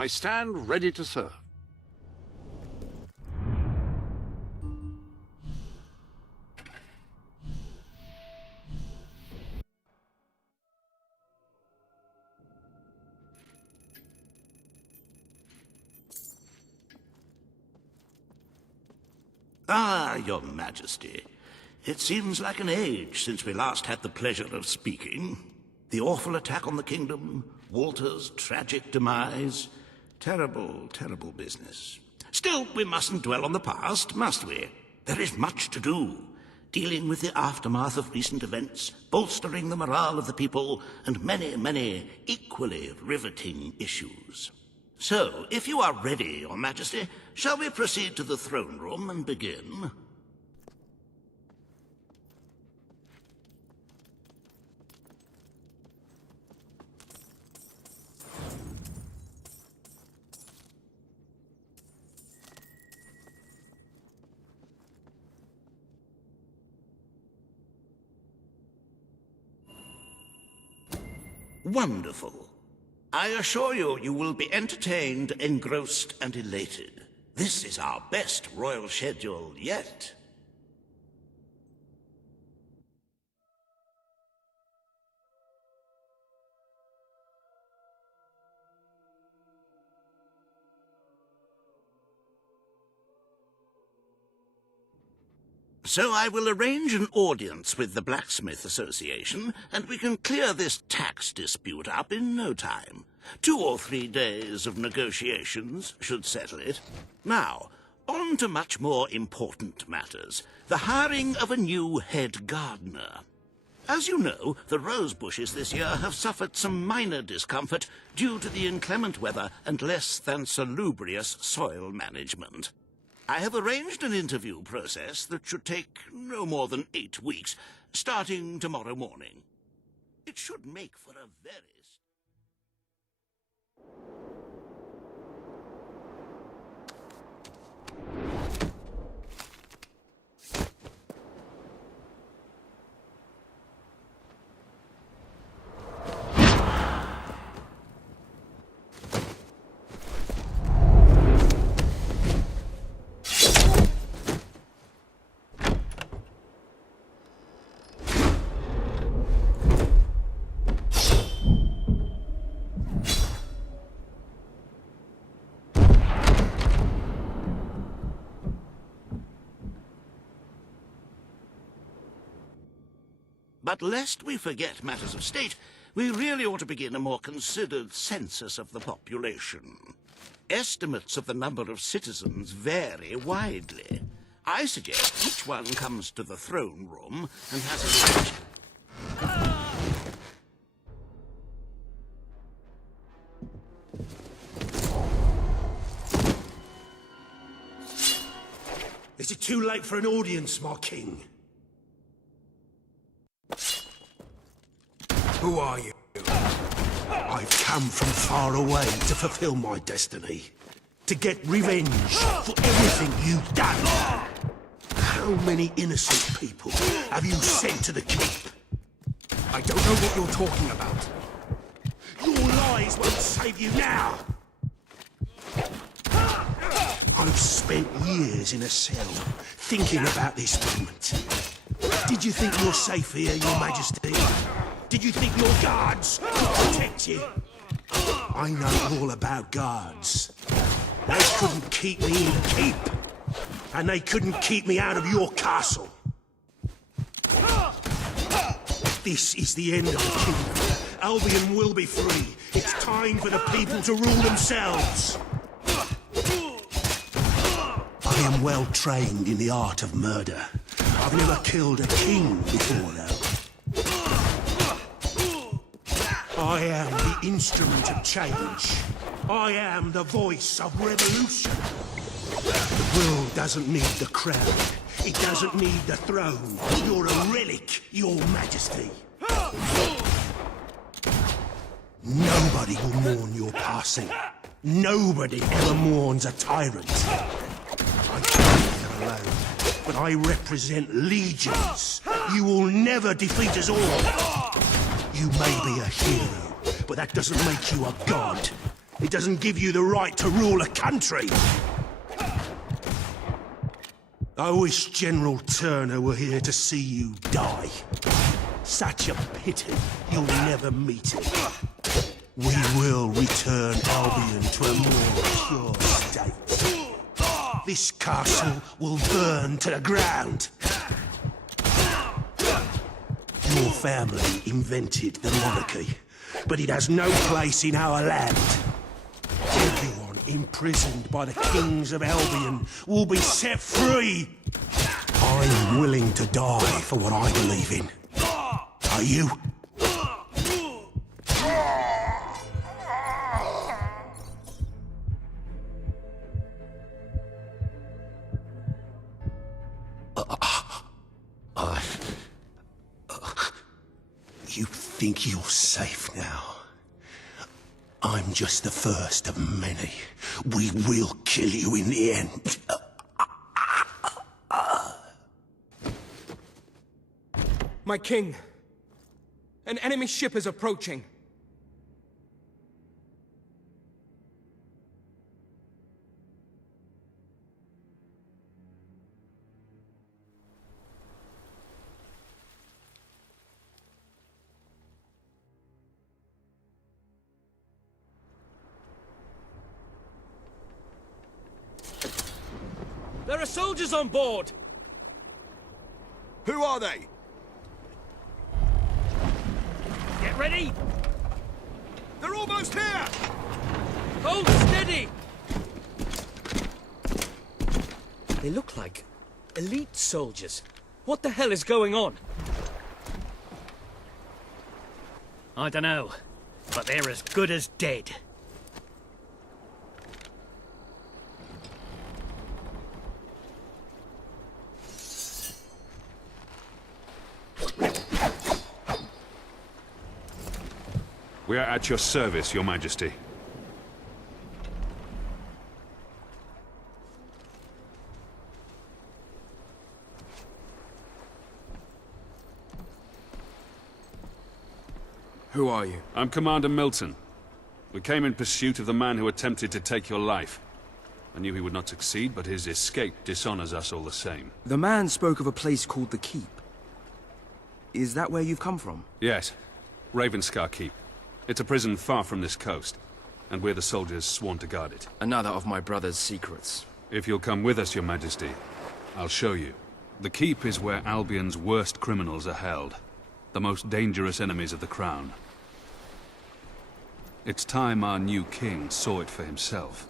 I stand ready to serve. Ah, Your Majesty. It seems like an age since we last had the pleasure of speaking. The awful attack on the kingdom, Walter's tragic demise. Terrible, terrible business. Still, we mustn't dwell on the past, must we? There is much to do. Dealing with the aftermath of recent events, bolstering the morale of the people, and many, many equally riveting issues. So, if you are ready, Your Majesty, shall we proceed to the throne room and begin? Wonderful. I assure you, you will be entertained, engrossed, and elated. This is our best royal schedule yet. So I will arrange an audience with the Blacksmith Association, and we can clear this tax dispute up in no time. 2 or 3 days of negotiations should settle it. Now, on to much more important matters. The hiring of a new head gardener. As you know, the rose bushes this year have suffered some minor discomfort due to the inclement weather and less than salubrious soil management. I have arranged an interview process that should take no more than 8 weeks, starting tomorrow morning. It should make for a very... But lest we forget matters of state, we really ought to begin a more considered census of the population. Estimates of the number of citizens vary widely. I suggest each one comes to the throne room and has a... Is it too late for an audience, my king? Who are you? I've come from far away to fulfill my destiny. To get revenge for everything you've done. How many innocent people have you sent to the keep? I don't know what you're talking about. Your lies won't save you now! I've spent years in a cell, thinking about this moment. Did you think you're safe here, Your Majesty? Did you think your guards could protect you? I know all about guards. They couldn't keep me in the keep. And they couldn't keep me out of your castle. This is the end of the kingdom. Albion will be free. It's time for the people to rule themselves. I am well trained in the art of murder. I've never killed a king before, though. I am the instrument of change. I am the voice of revolution. The world doesn't need the crown. It doesn't need the throne. You're a relic, Your Majesty. Nobody will mourn your passing. Nobody ever mourns a tyrant. I can't be alone, but I represent legions. You will never defeat us all. You may be a hero, but that doesn't make you a god. It doesn't give you the right to rule a country. I wish General Turner were here to see you die. Such a pity you'll never meet him. We will return Albion to a more pure state. This castle will burn to the ground. Your family invented the monarchy, but it has no place in our land. Everyone imprisoned by the kings of Albion will be set free. I'm willing to die for what I believe in. Are you? You think you're safe now? I'm just the first of many. We will kill you in the end. My king! An enemy ship is approaching. There are soldiers on board! Who are they? Get ready! They're almost here! Hold steady! They look like elite soldiers. What the hell is going on? I don't know, but they're as good as dead. We are at your service, Your Majesty. Who are you? I'm Commander Milton. We came in pursuit of the man who attempted to take your life. I knew he would not succeed, but his escape dishonors us all the same. The man spoke of a place called the Keep. Is that where you've come from? Yes. Ravenscar Keep. It's a prison far from this coast, and we're the soldiers sworn to guard it. Another of my brother's secrets. If you'll come with us, Your Majesty, I'll show you. The Keep is where Albion's worst criminals are held, the most dangerous enemies of the Crown. It's time our new king saw it for himself.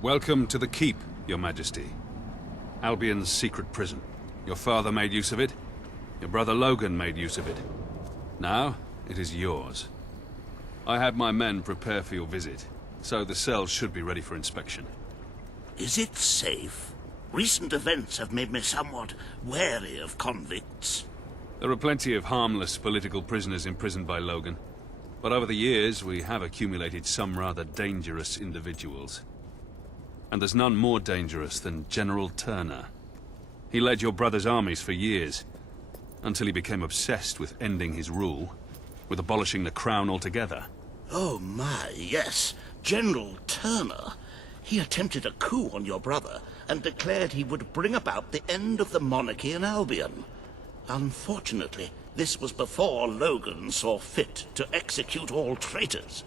Welcome to the Keep, Your Majesty. Albion's secret prison. Your father made use of it. Your brother Logan made use of it. Now, it is yours. I had my men prepare for your visit, so the cells should be ready for inspection. Is it safe? Recent events have made me somewhat wary of convicts. There are plenty of harmless political prisoners imprisoned by Logan. But over the years, we have accumulated some rather dangerous individuals. And there's none more dangerous than General Turner. He led your brother's armies for years, until he became obsessed with ending his rule, with abolishing the crown altogether. Oh my, yes. General Turner. He attempted a coup on your brother, and declared he would bring about the end of the monarchy in Albion. Unfortunately, this was before Logan saw fit to execute all traitors.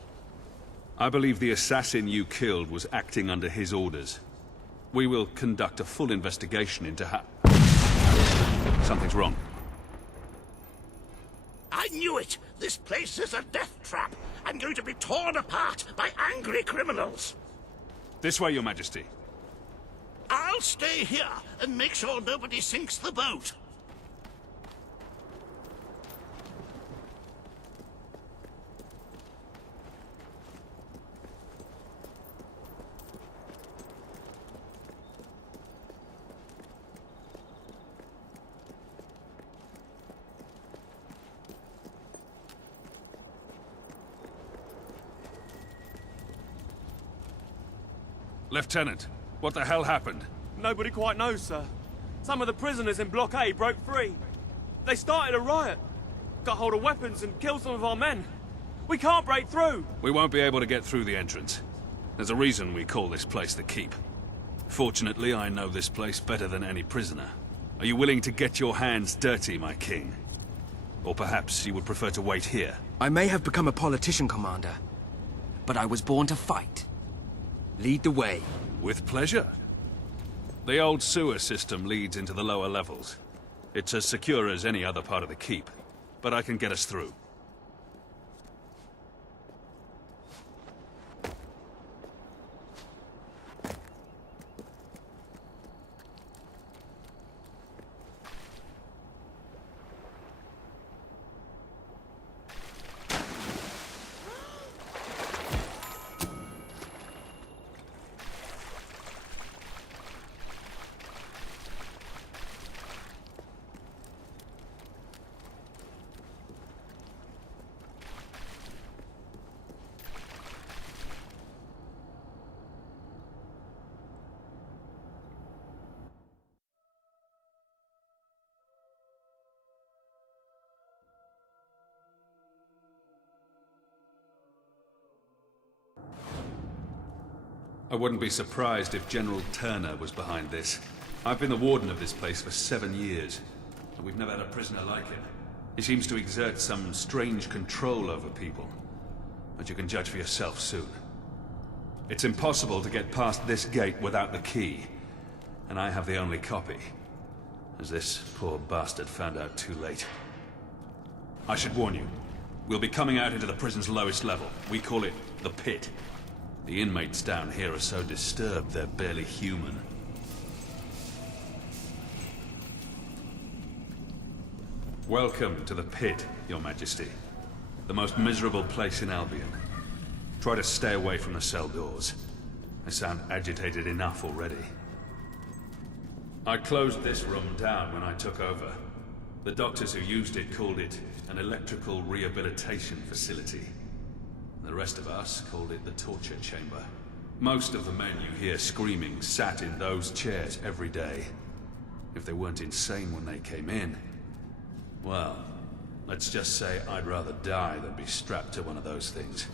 I believe the assassin you killed was acting under his orders. We will conduct a full investigation into how... Something's wrong. I knew it! This place is a death trap! I'm going to be torn apart by angry criminals! This way, Your Majesty. I'll stay here and make sure nobody sinks the boat. Lieutenant, what the hell happened? Nobody quite knows, sir. Some of the prisoners in Block A broke free. They started a riot, got hold of weapons and killed some of our men. We can't break through. We won't be able to get through the entrance. There's a reason we call this place the Keep. Fortunately, I know this place better than any prisoner. Are you willing to get your hands dirty, my king? Or perhaps you would prefer to wait here? I may have become a politician, Commander, but I was born to fight. Lead the way. With pleasure. The old sewer system leads into the lower levels. It's as secure as any other part of the Keep, but I can get us through. I wouldn't be surprised if General Turner was behind this. I've been the warden of this place for 7 years, and we've never had a prisoner like him. He seems to exert some strange control over people, but you can judge for yourself soon. It's impossible to get past this gate without the key, and I have the only copy, as this poor bastard found out too late. I should warn you, we'll be coming out into the prison's lowest level. We call it the Pit. The inmates down here are so disturbed they're barely human. Welcome to the Pit, Your Majesty. The most miserable place in Albion. Try to stay away from the cell doors. I sound agitated enough already. I closed this room down when I took over. The doctors who used it called it an electrical rehabilitation facility. The rest of us called it the torture chamber. Most of the men you hear screaming sat in those chairs every day. If they weren't insane when they came in, well, let's just say I'd rather die than be strapped to one of those things.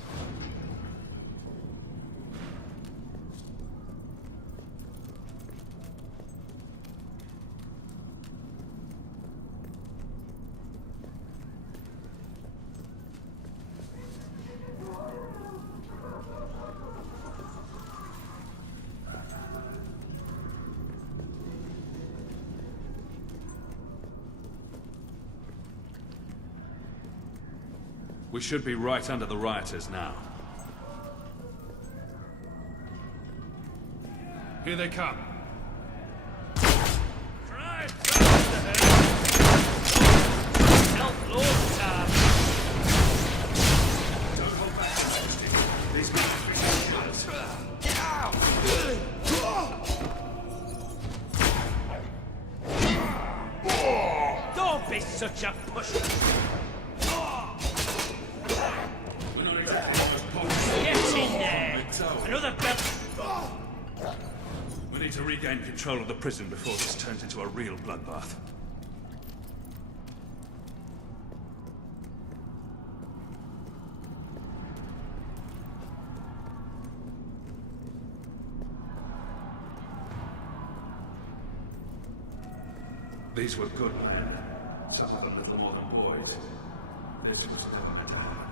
We should be right under the rioters now. Here they come. These men have been Don't be such a pusher! Get in there! Another belt! We need to regain control of the prison before this turns into a real bloodbath. These were good men. Some of them little more than boys. This was never meant to happen.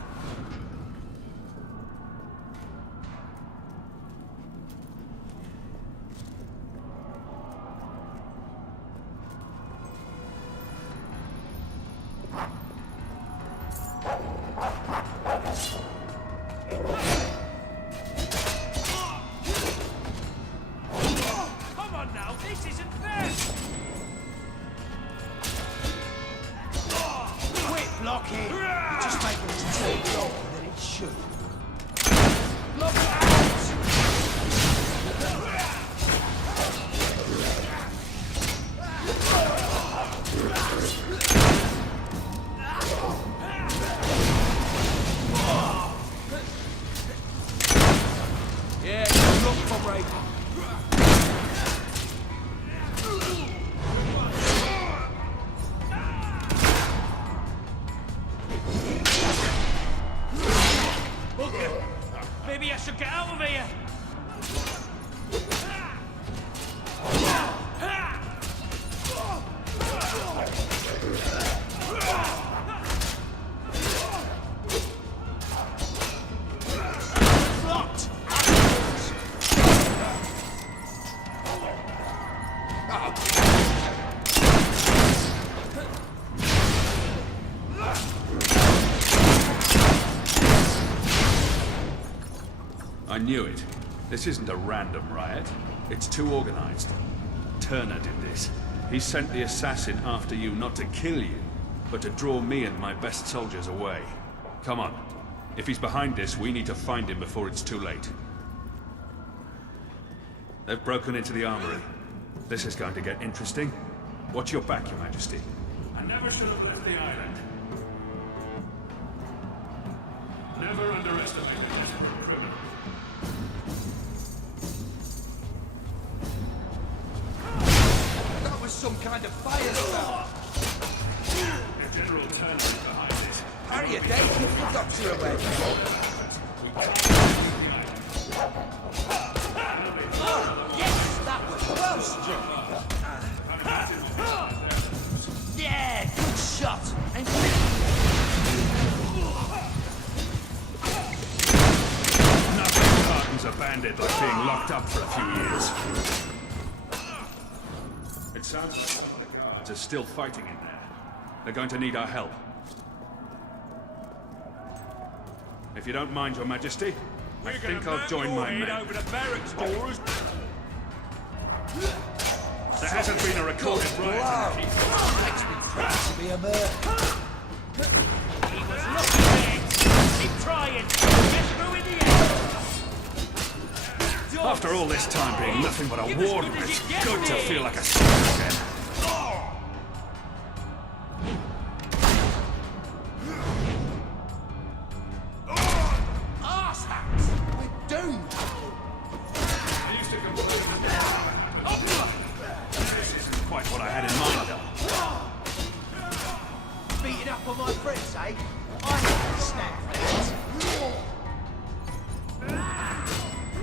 Come on now, this isn't fair! Quit blocking! You're just making it take longer than it should. Block out! Yeah, good luck, comrade. Maybe I should get out of here! Blocked! I knew it. This isn't a random riot. It's too organized. Turner did this. He sent the assassin after you not to kill you, but to draw me and my best soldiers away. Come on. If he's behind this, we need to find him before it's too late. They've broken into the armory. This is going to get interesting. Watch your back, Your Majesty. I never should have left the island. Never underestimate a desperate criminal. That was some kind of fire spell. The General Turner is behind this. Harriet, they give the doctor away. Yes, that was well struck. Yeah, good shot. And Nothing hardens a bandit like being locked up for a few years. It sounds like some of the guards are still fighting in there. They're going to need our help. If you don't mind, Your Majesty, I think I'll join my men. Over the barracks doors. There hasn't been a recorded riot in the keep. makes me proud to be a murderer. He was lucky then. Keep trying. Get through in the end. After all this time being nothing but a warden, it's good to feel like a soldier again. Arsehats! We're doomed! I used to complain that this isn't quite what I had in mind, though. Beating up on my friends, eh? I can snap that.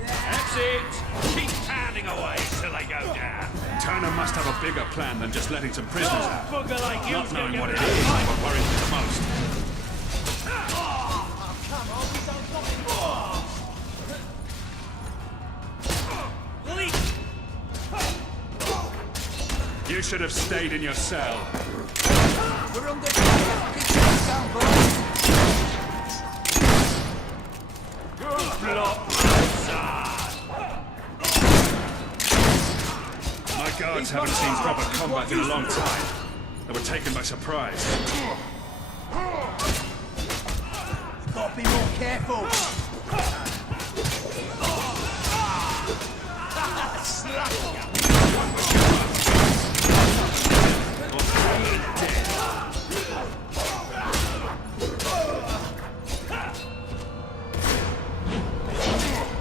That's it. Keep pounding away till they go down. Turner must have a bigger plan than just letting some prisoners out. Bugger like you. Not knowing what it is is what worries me the most. Oh, come on, we don't want it more! You should have stayed in your cell. We're under fire. Keep your down, boys. My guards haven't seen proper combat in a long time. They were taken by surprise. Gotta be more careful!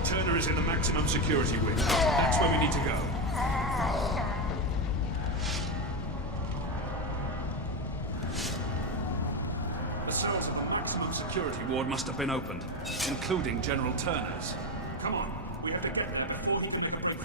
Turner is in the maximum security wing. That's where we need to go. The cells of the maximum security ward must have been opened, including General Turner's. Come on, we have to get there before he can make a break.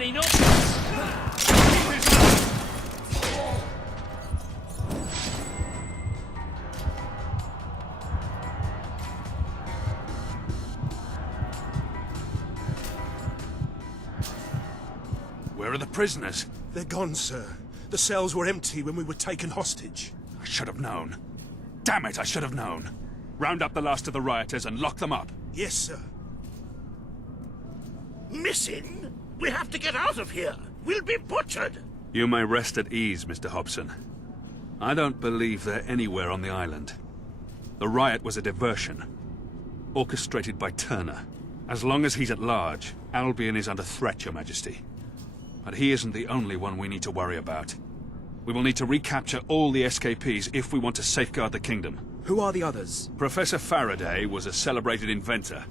standing up! Where are the prisoners? They're gone, sir. The cells were empty when we were taken hostage. I should have known. Damn it, I should have known. Round up the last of the rioters and lock them up. Yes, sir. Missing? We have to get out of here. We'll be butchered. You may rest at ease, Mr. Hobson. I don't believe they're anywhere on the island. The riot was a diversion, orchestrated by Turner. As long as he's at large, Albion is under threat, Your Majesty. But he isn't the only one we need to worry about. We will need to recapture all the escapees if we want to safeguard the kingdom. Who are the others? Professor Faraday was a celebrated inventor,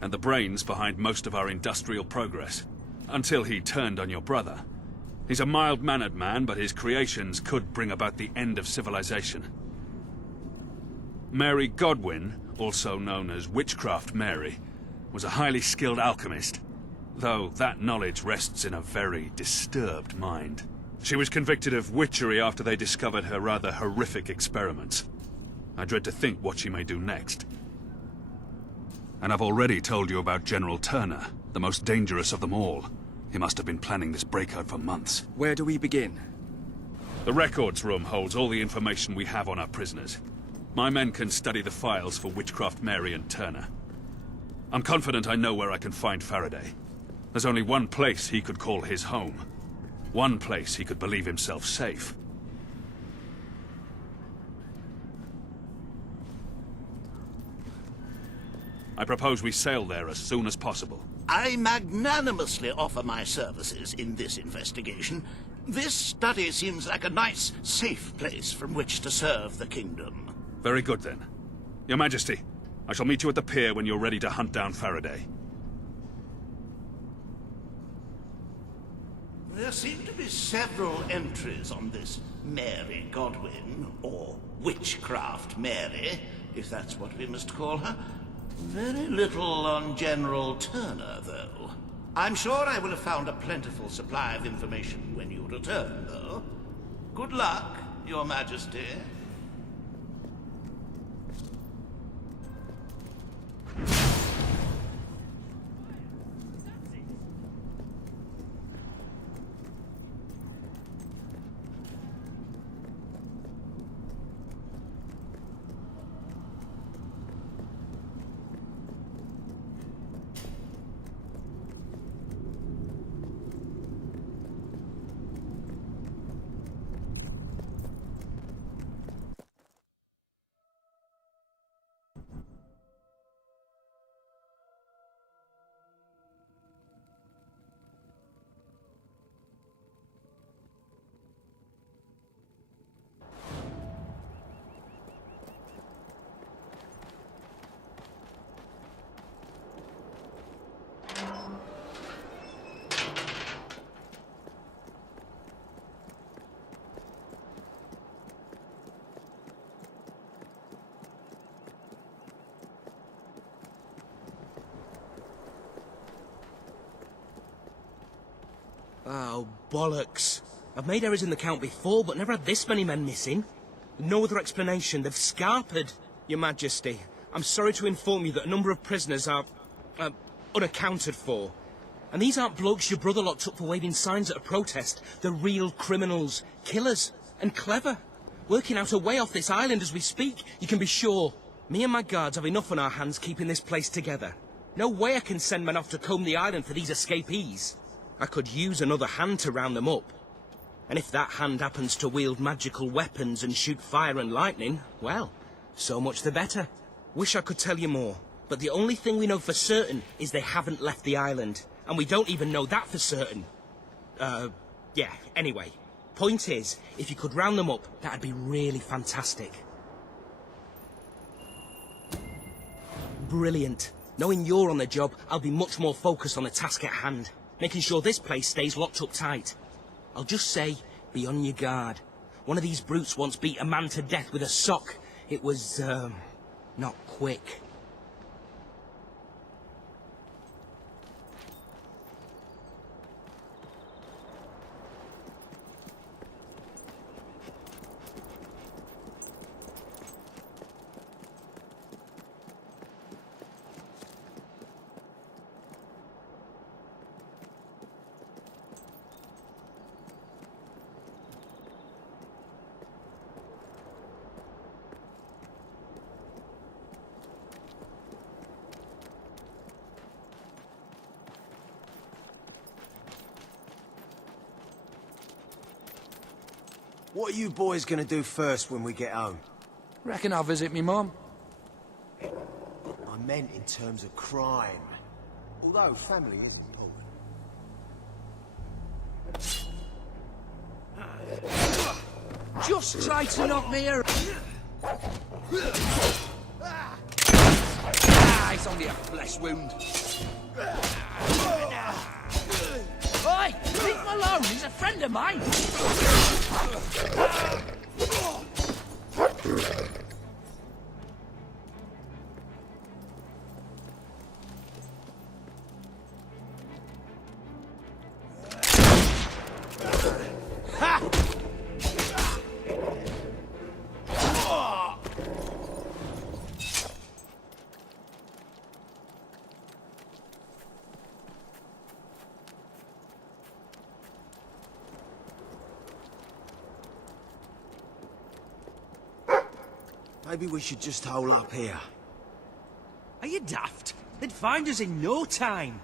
and the brains behind most of our industrial progress. Until he turned on your brother. He's a mild-mannered man, but his creations could bring about the end of civilization. Mary Godwin, also known as Witchcraft Mary, was a highly skilled alchemist, though that knowledge rests in a very disturbed mind. She was convicted of witchery after they discovered her rather horrific experiments. I dread to think what she may do next. And I've already told you about General Turner, the most dangerous of them all. He must have been planning this breakout for months. Where do we begin? The records room holds all the information we have on our prisoners. My men can study the files for Witchcraft Mary and Turner. I'm confident I know where I can find Faraday. There's only one place he could call his home. One place he could believe himself safe. I propose we sail there as soon as possible. I magnanimously offer my services in this investigation. This study seems like a nice, safe place from which to serve the kingdom. Very good, then. Your Majesty, I shall meet you at the pier when you're ready to hunt down Faraday. There seem to be several entries on this Mary Godwin, or Witchcraft Mary, if that's what we must call her. Very little on General Turner, though. I'm sure I will have found a plentiful supply of information when you return, though. Good luck, Your Majesty. Oh, bollocks. I've made errors in the count before, but never had this many men missing. No other explanation. They've scarpered. Your Majesty, I'm sorry to inform you that a number of prisoners are, unaccounted for. And these aren't blokes your brother locked up for waving signs at a protest. They're real criminals, killers, and clever. Working out a way off this island as we speak, you can be sure. Me and my guards have enough on our hands keeping this place together. No way I can send men off to comb the island for these escapees. I could use another hand to round them up. And if that hand happens to wield magical weapons and shoot fire and lightning, well, so much the better. Wish I could tell you more, but the only thing we know for certain is they haven't left the island. And we don't even know that for certain. Yeah, anyway. Point is, if you could round them up, that'd be really fantastic. Brilliant. Knowing you're on the job, I'll be much more focused on the task at hand. Making sure this place stays locked up tight. I'll just say, be on your guard. One of these brutes once beat a man to death with a sock. It was, not quick. What are you boys gonna do first when we get home? Reckon I'll visit me mum. I meant in terms of crime. Although family is important. Just try to knock me around. Ah, it's only a flesh wound. Oi! Leave him alone! He's a friend of mine! Maybe we should just hole up here. Are you daft? They'd find us in no time.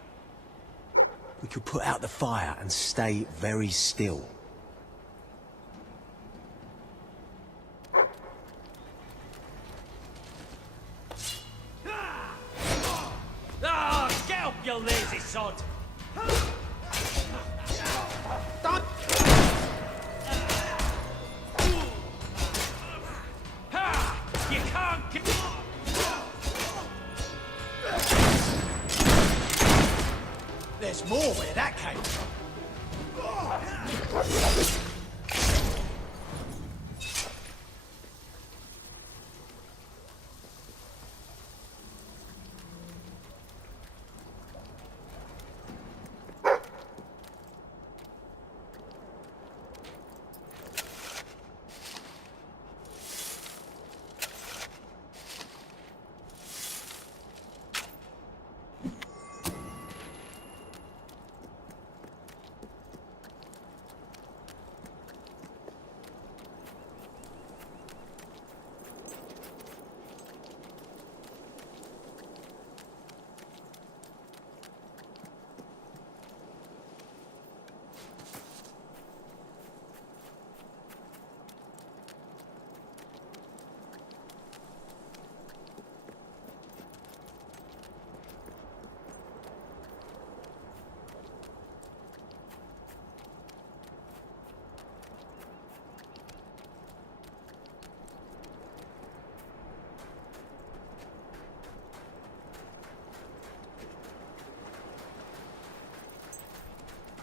We could put out the fire and stay very still. Ah, get up, you lazy sod! You can't get... There's more where that came from.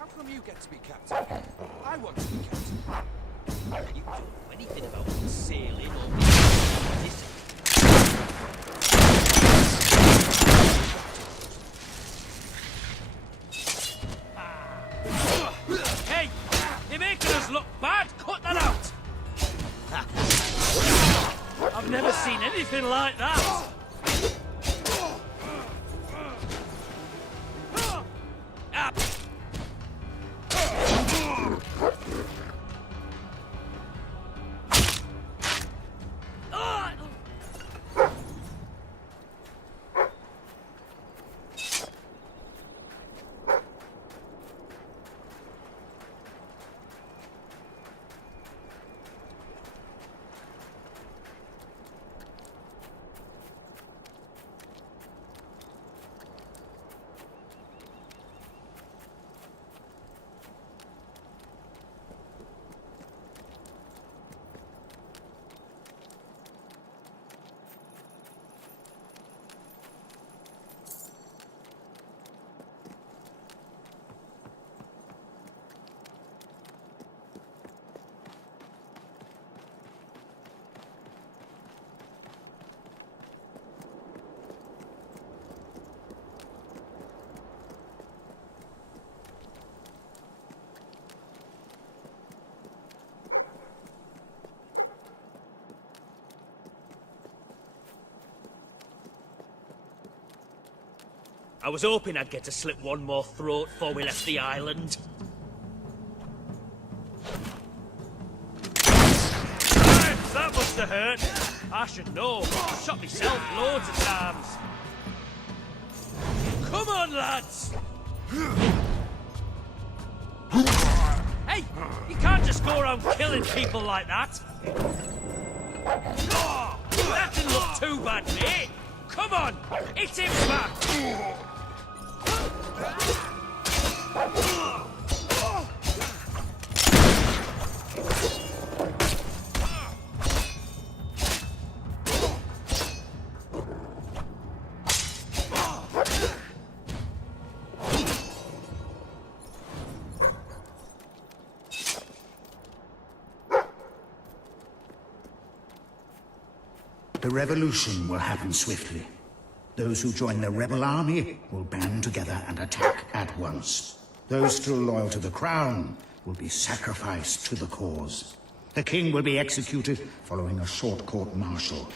How come you get to be captain? I want to be captain. You don't know anything about sailing or... Hey! You're making us look bad! Cut that out! I've never seen anything like that! I was hoping I'd get to slit one more throat before we left the island. That must have hurt. I should know. I've shot myself loads of times. Come on, lads! Hey! You can't just score on killing people like that. Oh, that didn't look too bad, mate. Come on, hit him back. The revolution will happen swiftly. Those who join the rebel army will band together and attack at once. Those still loyal to the crown will be sacrificed to the cause. The king will be executed following a short court-martial.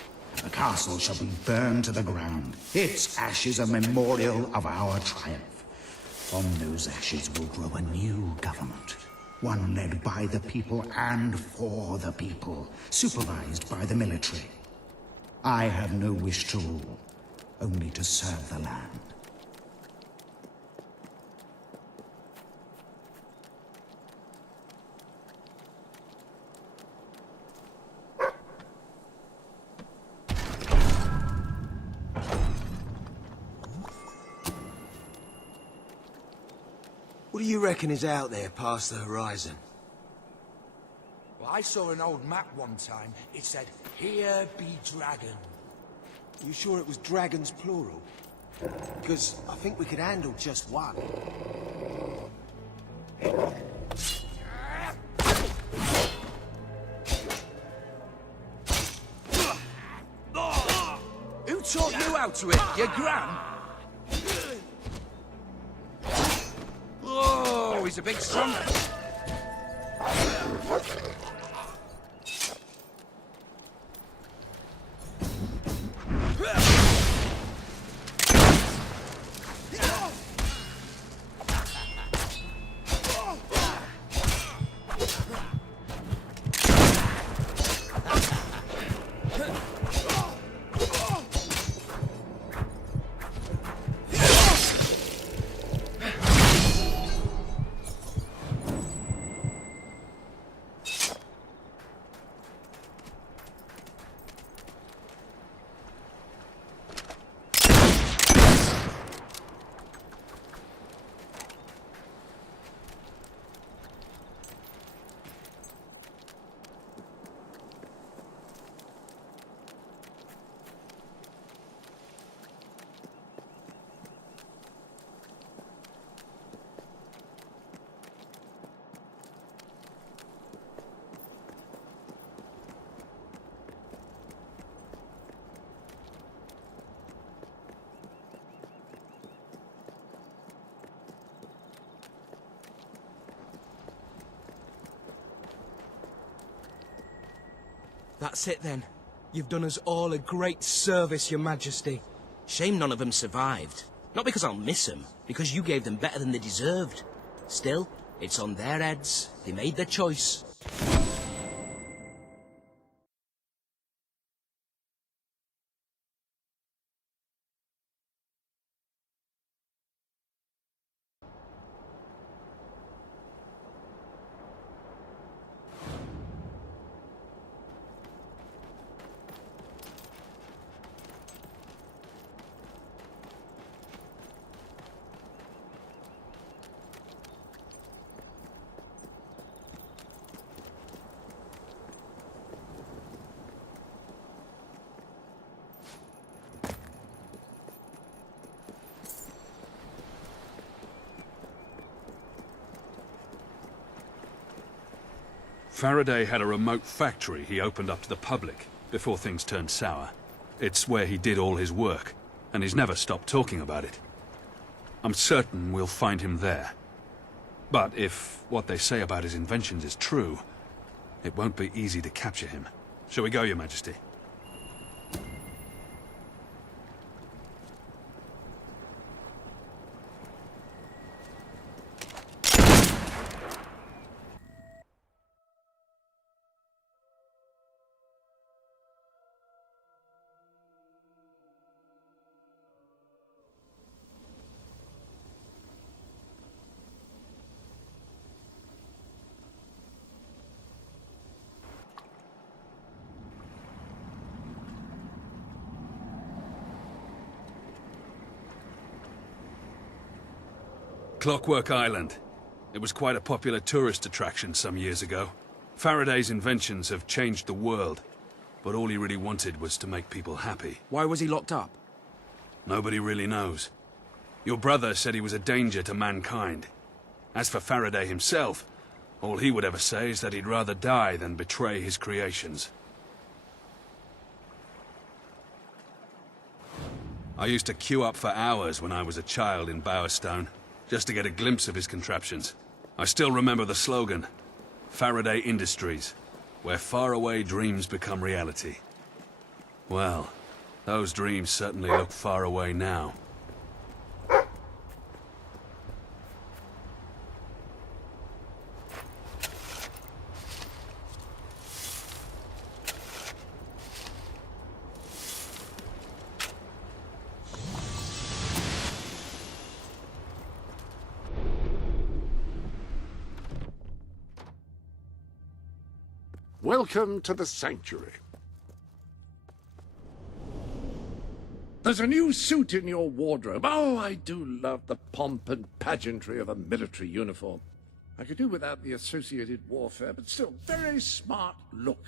The castle shall be burned to the ground, its ashes a memorial of our triumph. From those ashes will grow a new government, one led by the people and for the people, supervised by the military. I have no wish to rule, only to serve the land. What do you reckon is out there past the horizon? Well, I saw an old map one time. It said, "Here be dragon." You sure it was dragons plural? Because I think we could handle just one. Who taught you how to hit? Your gran? Oh, he's a big son. That's it then. You've done us all a great service, Your Majesty. Shame none of them survived. Not because I'll miss them, because you gave them better than they deserved. Still, it's on their heads. They made their choice. Faraday had a remote factory he opened up to the public before things turned sour. It's where he did all his work, and he's never stopped talking about it. I'm certain we'll find him there. But if what they say about his inventions is true, it won't be easy to capture him. Shall we go, Your Majesty? Clockwerk Island. It was quite a popular tourist attraction some years ago. Faraday's inventions have changed the world, but all he really wanted was to make people happy. Why was he locked up? Nobody really knows. Your brother said he was a danger to mankind. As for Faraday himself, all he would ever say is that he'd rather die than betray his creations. I used to queue up for hours when I was a child in Bowerstone, just to get a glimpse of his contraptions. I still remember the slogan, Faraday Industries, where faraway dreams become reality. Well, those dreams certainly look far away now. Welcome to the Sanctuary. There's a new suit in your wardrobe. Oh, I do love the pomp and pageantry of a military uniform. I could do without the associated warfare, but still, very smart look.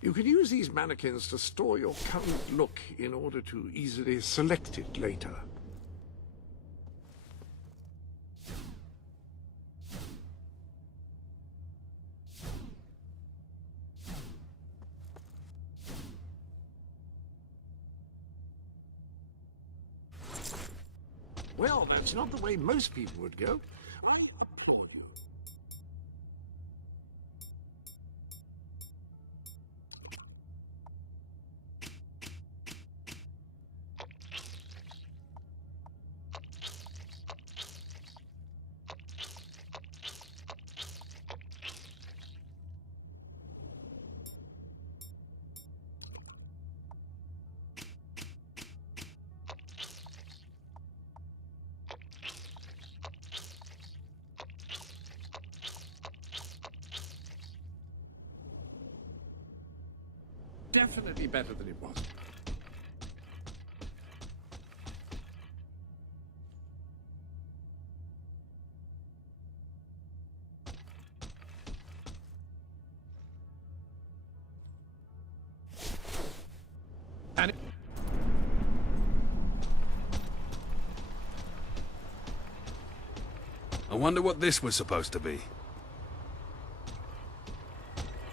You can use these mannequins to store your current look in order to easily select it later. Well, that's not the way most people would go. I applaud you. Definitely better than it was. And I wonder what this was supposed to be.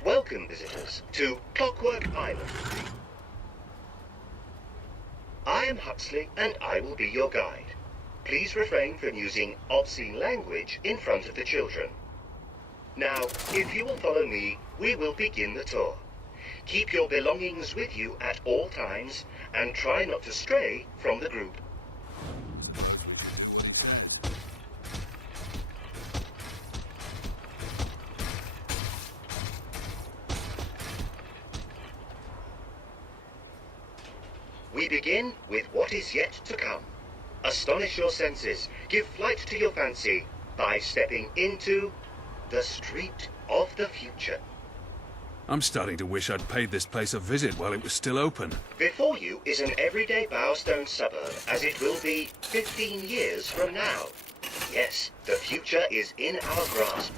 Welcome, visitors, to Clockwerk Island. I am Huxley, and I will be your guide. Please refrain from using obscene language in front of the children. Now, if you will follow me, we will begin the tour. Keep your belongings with you at all times, and try not to stray from the group. We begin with what is yet to come. Astonish your senses, give flight to your fancy by stepping into the street of the future. I'm starting to wish I'd paid this place a visit while it was still open. Before you is an everyday Bowerstone suburb, as it will be 15 years from now. Yes, the future is in our grasp.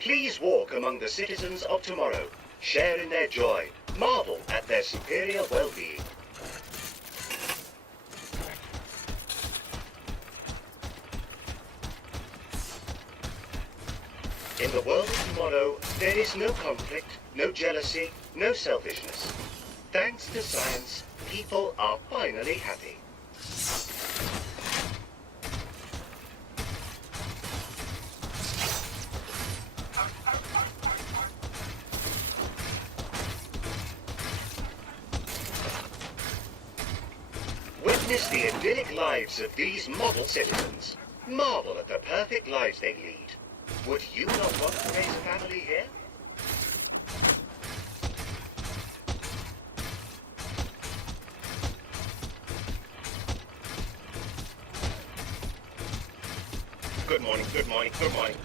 Please walk among the citizens of tomorrow. Share in their joy, marvel at their superior well-being. In the world of tomorrow, there is no conflict, no jealousy, no selfishness. Thanks to science, people are finally happy. Witness the idyllic lives of these model citizens. Marvel at the perfect lives they lead. Would you not want to raise a family here? Good morning, good morning, good morning.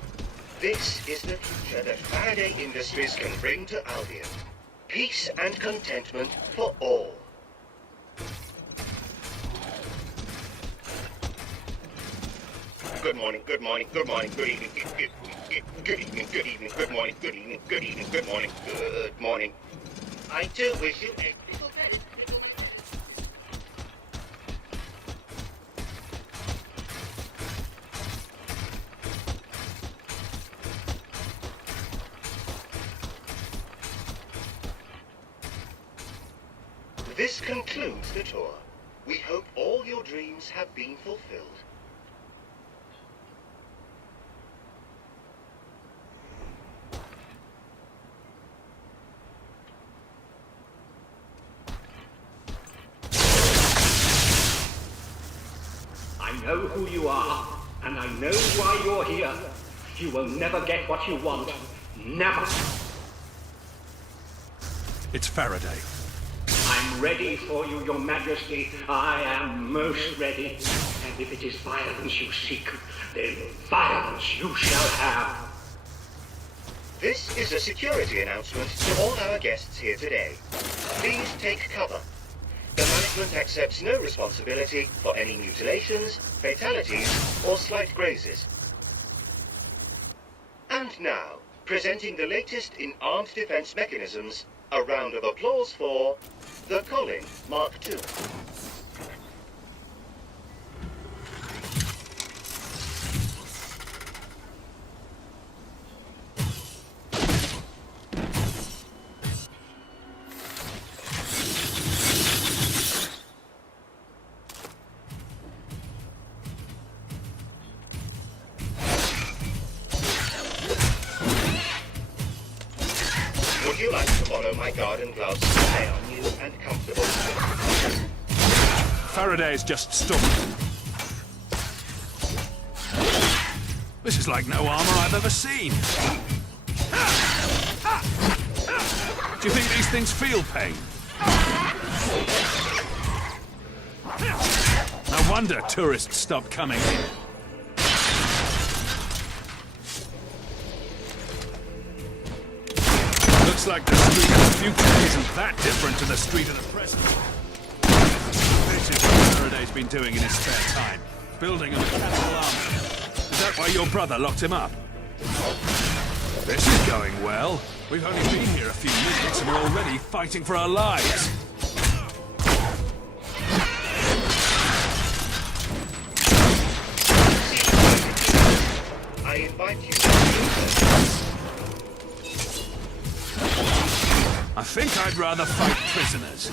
This is the future that Faraday Industries can bring to Albion. Peace and contentment for all. Good morning, good morning, good morning, good evening, good evening, good evening, good morning, good evening, good evening, good morning, good morning. I do wish you a little better. This concludes the tour. We hope all your dreams have been fulfilled. I know who you are, and I know why you're here. You will never get what you want. Never. It's Faraday. I'm ready for you, Your Majesty. I am most ready. And if it is violence you seek, then violence you shall have. This is a security announcement to all our guests here today. Please take cover. The management accepts no responsibility for any mutilations, fatalities, or slight grazes. And now, presenting the latest in armed defense mechanisms, a round of applause for the Colin Mark II. Would you like to follow my garden gloves? They are new and comfortable. Faraday's just stuck. This is like no armor I've ever seen. Do you think these things feel pain? No wonder tourists stop coming here. Looks like the street of the future isn't that different to the street of the present. This is what Faraday's been doing in his spare time. Building a mechanical army. Is that why your brother locked him up? This is going well. We've only been here a few minutes and we're already fighting for our lives. I invite you to I think I'd rather fight prisoners.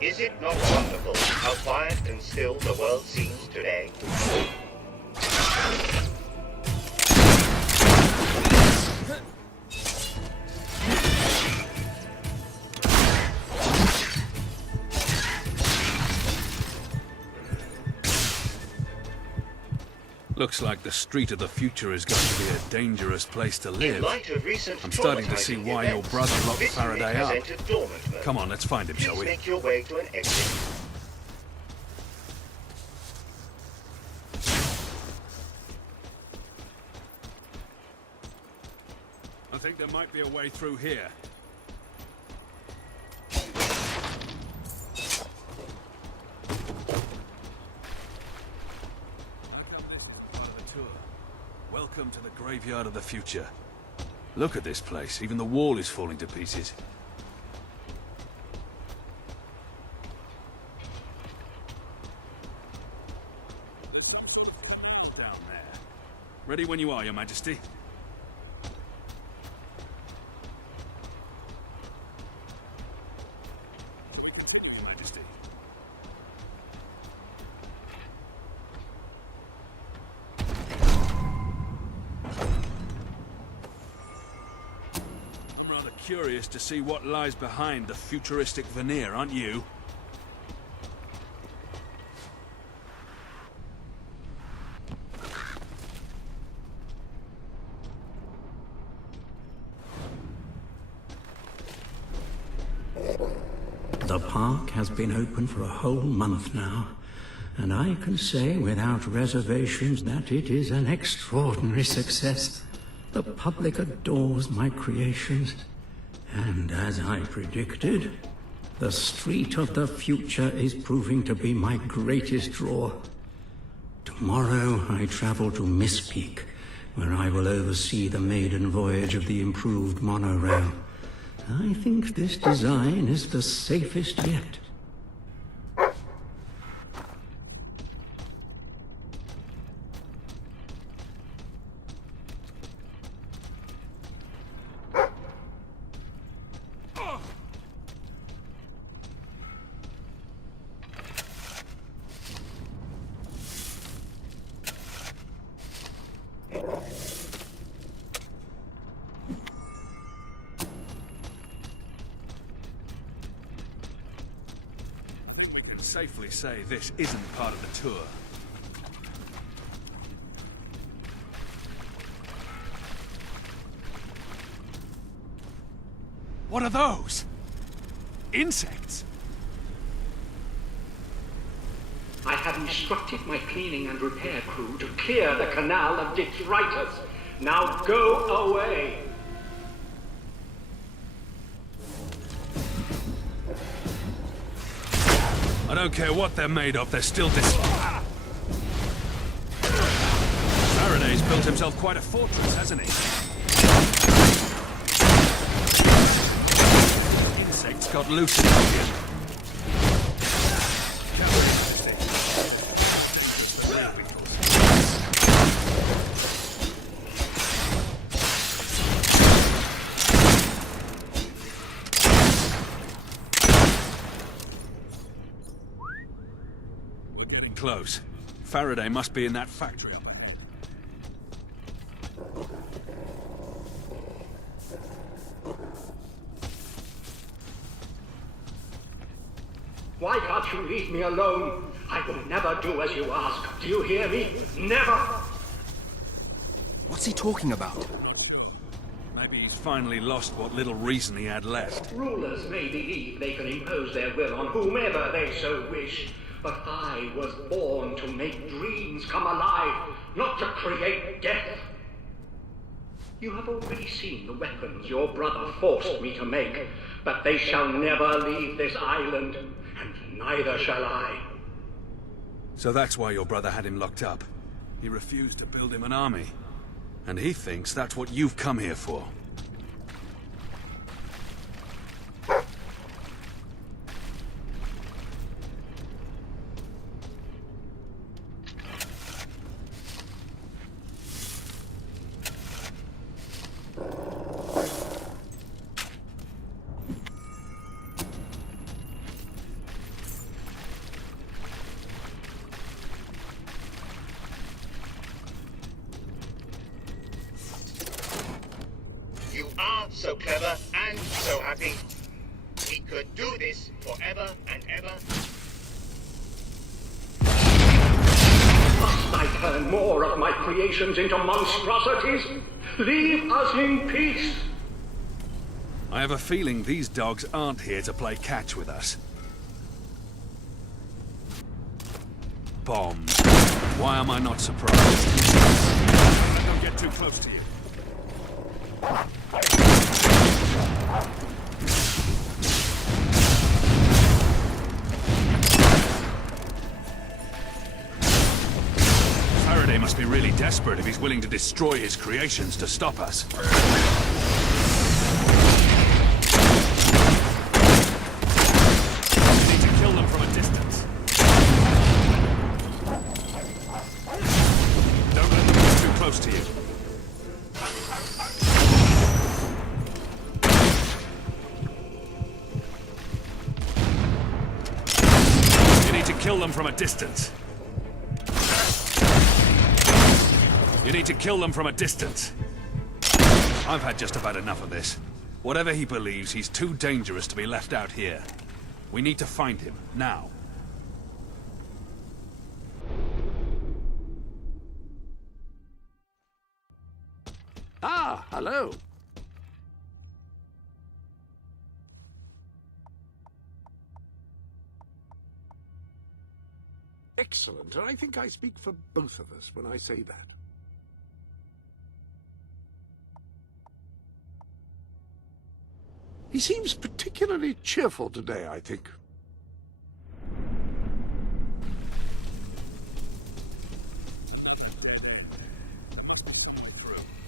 Is it not wonderful how quiet and still the world seems today? Looks like the street of the future is going to be a dangerous place to live. In light of recent I'm starting to see why your brother locked this Faraday unit has up. entered dormant mode. Come on, let's find him, shall Please we? make your way to an exit. I think there might be a way through here. Welcome to the graveyard of the future. Look at this place. Even the wall is falling to pieces. Down there. Ready when you are, Your Majesty. Your Majesty. Curious to see what lies behind the futuristic veneer, aren't you? The The park has been open for a whole month now, and I can say without reservations that it is an extraordinary success. The public adores my creations, and as I predicted, the Street of the Future is proving to be my greatest draw. Tomorrow I travel to Miss Peak, where I will oversee the maiden voyage of the improved monorail. I think this design is the safest yet. Safely say this isn't part of the tour. What are those? Insects? I have instructed my cleaning and repair crew to clear the canal of detritus. Now go away! I don't care what they're made of, they're still Faraday's built himself quite a fortress, hasn't he? Insects got loose in here. Close. Faraday must be in that factory up ahead. Why can't you leave me alone? I will never do as you ask. Do you hear me? Never! What's he talking about? Maybe he's finally lost what little reason he had left. Rulers may believe they can impose their will on whomever they so wish. But I was born to make dreams come alive, not to create death. You have already seen the weapons your brother forced me to make, but they shall never leave this island, and neither shall I. So that's why your brother had him locked up. He refused to build him an army. And he thinks that's what you've come here for. So clever and so happy. He could do this forever and ever. Must I turn more of my creations into monstrosities? Leave us in peace! I have a feeling these dogs aren't here to play catch with us. Bombs. Why am I not surprised? Don't get too close to you. Faraday must be really desperate if he's willing to destroy his creations to stop us. You need to kill them from a distance. Don't let them get too close to you. Kill them from a distance. You need to kill them from a distance. I've had just about enough of this. Whatever he believes, he's too dangerous to be left out here. We need to find him, now. Ah, hello. excellent, and I think I speak for both of us when I say that. He seems particularly cheerful today, I think.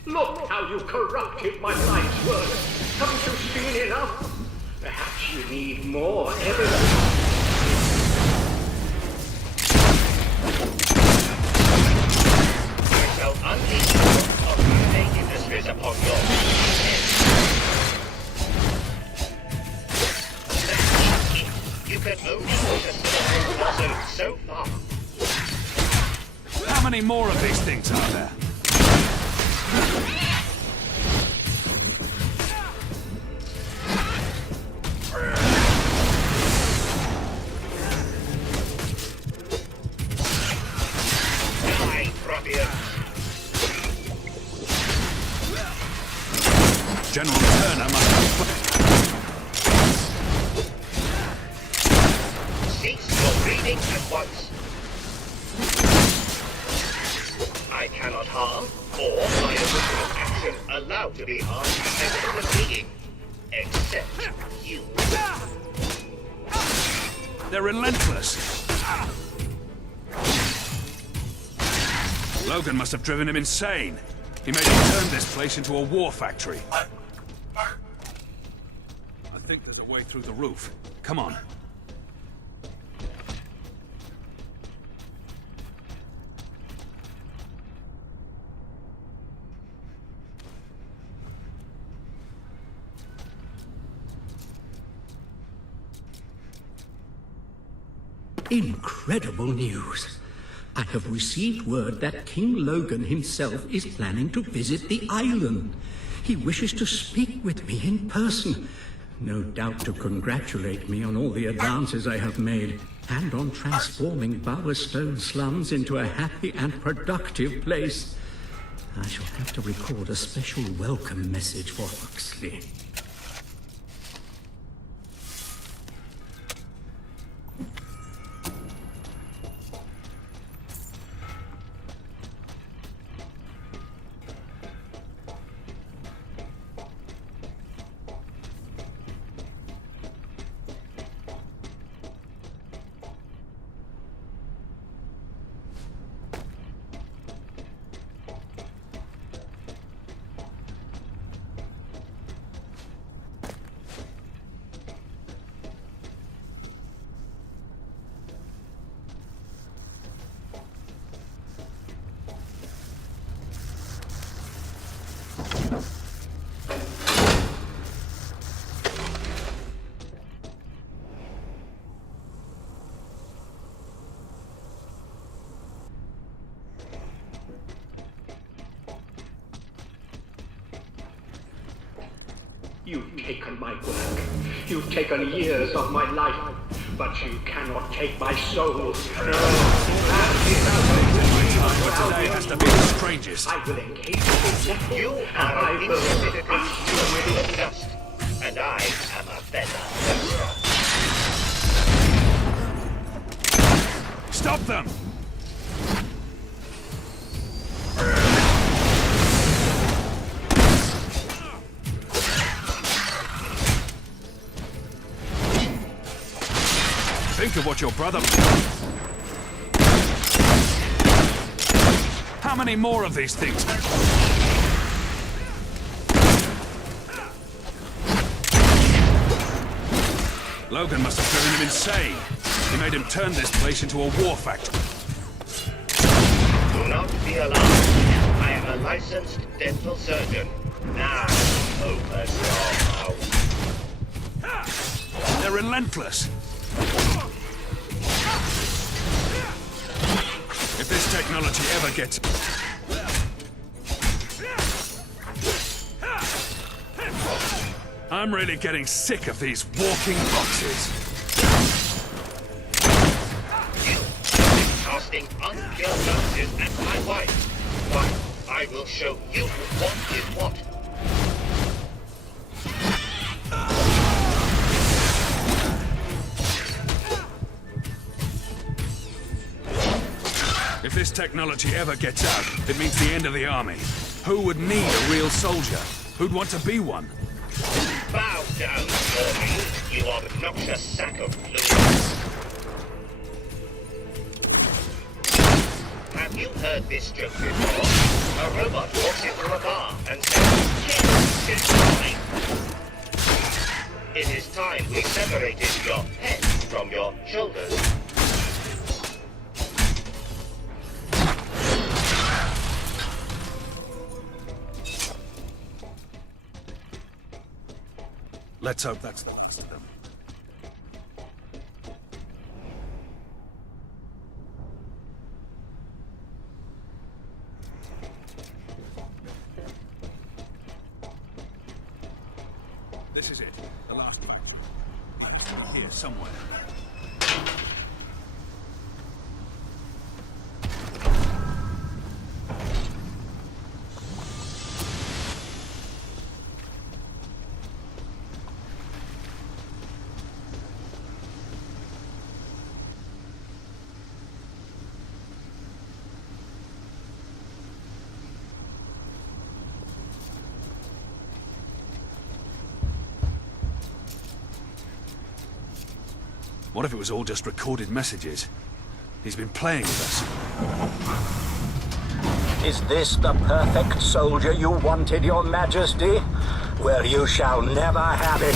Look how you corrupted my life's work. Haven't you seen enough? Perhaps you need more evidence. I shall unleash the wrath of Faraday Industries upon your head. You can only push a zone so far. How many more of these things are there? General Turner must have... Cease your bleeding at once. I cannot harm, or by original action allow to be harmed a human being. Except you. They're relentless. Logan must have driven him insane. He made him turn this place into a war factory. I think there's a way through the roof. Come on. Incredible news. I have received word that King Logan himself is planning to visit the island. He wishes to speak with me in person. No doubt to congratulate me on all the advances I have made, and on transforming Bowerstone slums into a happy and productive place. I shall have to record a special welcome message for Huxley. You've taken my work. You've taken years of my life. But you cannot take my soul. No. But today has to be the strangest. I will engage with you. You are an insipid with dust. And I am a feather. Stop them! Think of what your brother... How many more of these things? Logan must have driven him insane. He made him turn this place into a war factory. Do not be alarmed. I am a licensed dental surgeon. Now, open your mouth. They're relentless. If this technology ever gets... I'm really getting sick of these walking boxes. You have been casting unpure glances at my wife. But I will show you what is what. If this technology ever gets out, it means the end of the army. Who would need a real soldier? Who'd want to be one? Bow down, Loopy, you obnoxious sack of fluids. Have you heard this joke before? A robot walks into a bar and says, "Kill this boy." It is time we separated your head from your shoulders. Let's hope that's the last of them. This is it. The last factory. Here, somewhere. What if it was all just recorded messages? He's been playing with us. Is this the perfect soldier you wanted, Your Majesty? Well, you shall never have it.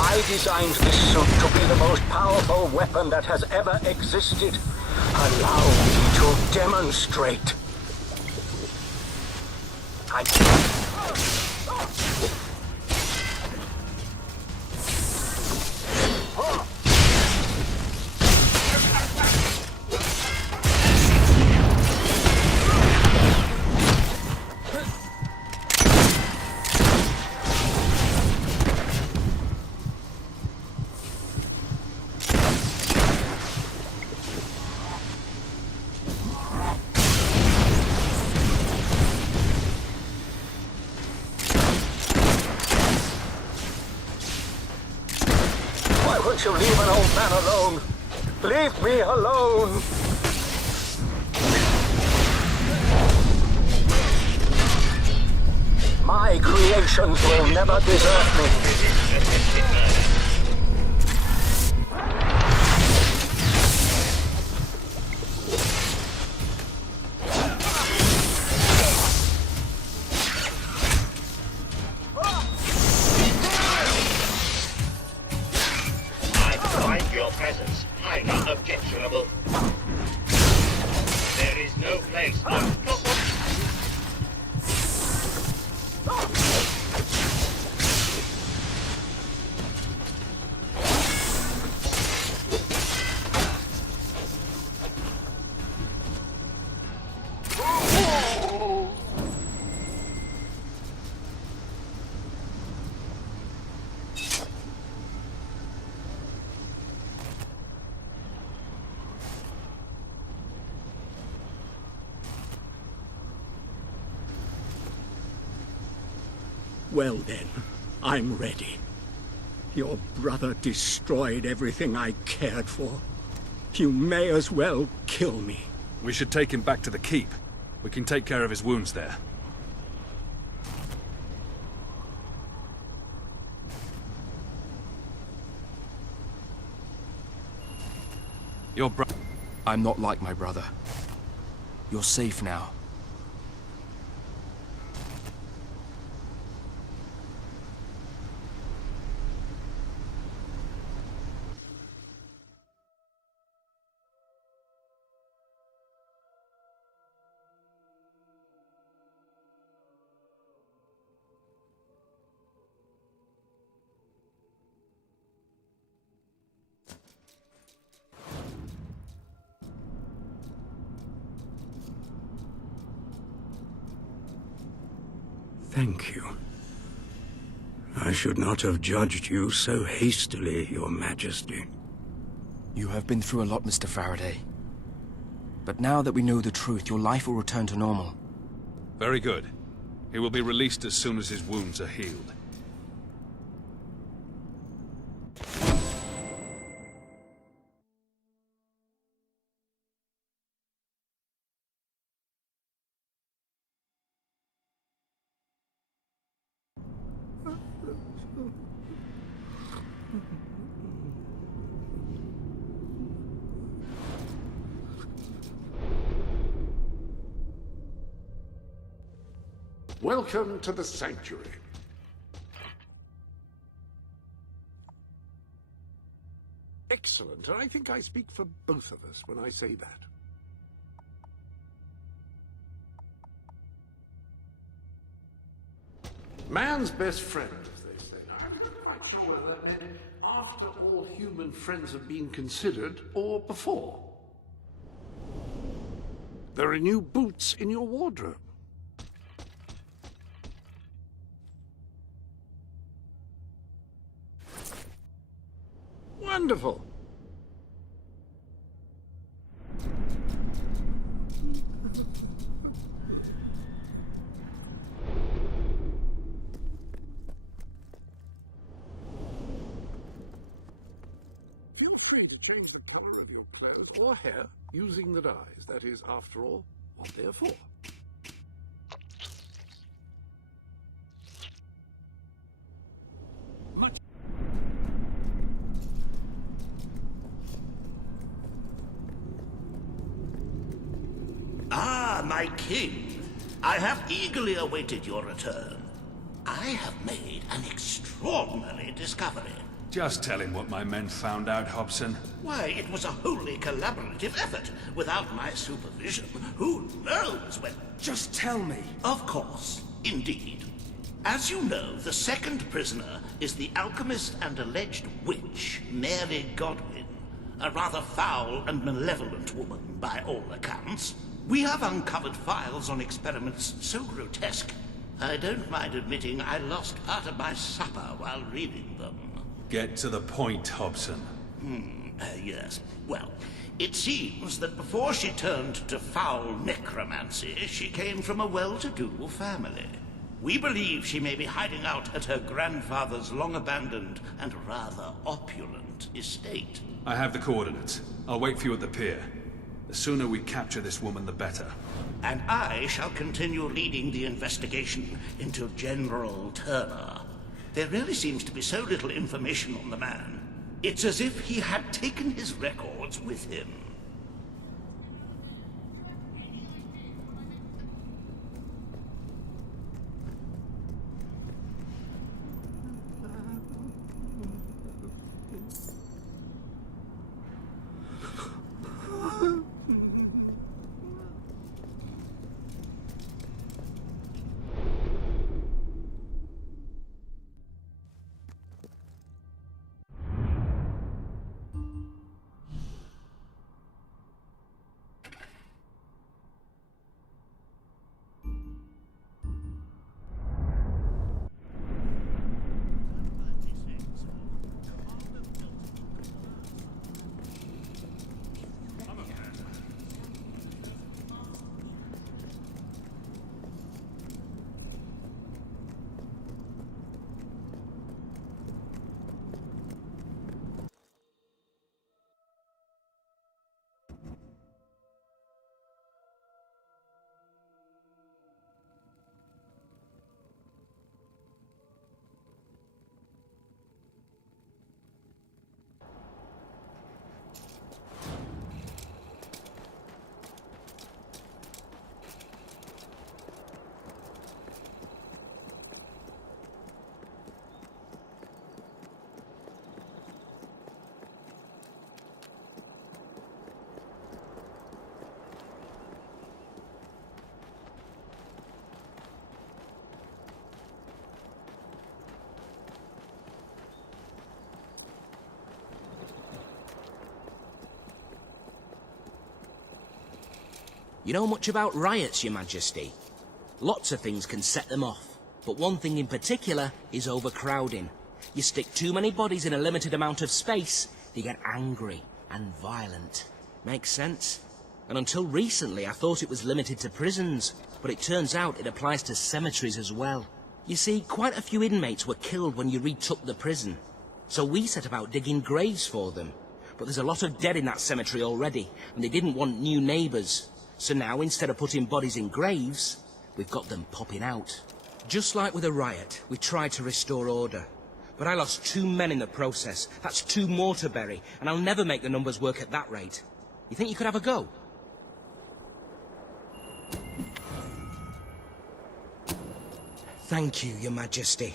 I designed this suit to be the most powerful weapon that has ever existed. Allow me to demonstrate. Why won't you leave an old man alone? Leave me alone! My creations will never desert me. Presence highly objectionable. There is no place for Well then, I'm ready. Your brother destroyed everything I cared for. You may as well kill me. We should take him back to the keep. We can take care of his wounds there. Your brother... I'm not like my brother. You're safe now. Thank you. I should not have judged you so hastily, Your Majesty. You have been through a lot, Mr. Faraday. But now that we know the truth, your life will return to normal. Very good. He will be released as soon as his wounds are healed. Welcome to the Sanctuary. Excellent, and I think I speak for both of us when I say that. Man's best friend, as they say. I'm not quite sure whether after all human friends have been considered, or before. There are new boots in your wardrobe. Wonderful. Feel free to change the color of your clothes or hair using the dyes. That is, after all, what they are for. Ah, my king. I have eagerly awaited your return. I have made an extraordinary discovery. Just tell him what my men found out, Hobson. Why, it was a wholly collaborative effort. Without my supervision, who knows when... Just tell me. Of course. Indeed. As you know, the second prisoner is the alchemist and alleged witch, Mary Godwin. A rather foul and malevolent woman, by all accounts. We have uncovered files on experiments so grotesque, I don't mind admitting I lost part of my supper while reading them. Get to the point, Hobson. Yes. Well, it seems that before she turned to foul necromancy, she came from a well-to-do family. We believe she may be hiding out at her grandfather's long-abandoned and rather opulent estate. I have the coordinates. I'll wait for you at the pier. The sooner we capture this woman, the better. And I shall continue leading the investigation into General Turner. There really seems to be so little information on the man. It's as if he had taken his records with him. You know much about riots, Your Majesty? Lots of things can set them off, but one thing in particular is overcrowding. You stick too many bodies in a limited amount of space, they get angry and violent. Makes sense? And until recently I thought it was limited to prisons, but it turns out it applies to cemeteries as well. You see, quite a few inmates were killed when you retook the prison, so we set about digging graves for them. But there's a lot of dead in that cemetery already, and they didn't want new neighbours. So now, instead of putting bodies in graves, we've got them popping out. Just like with a riot, we tried to restore order. But I lost 2 men in the process. That's 2 more to bury, and I'll never make the numbers work at that rate. You think you could have a go? Thank you, Your Majesty.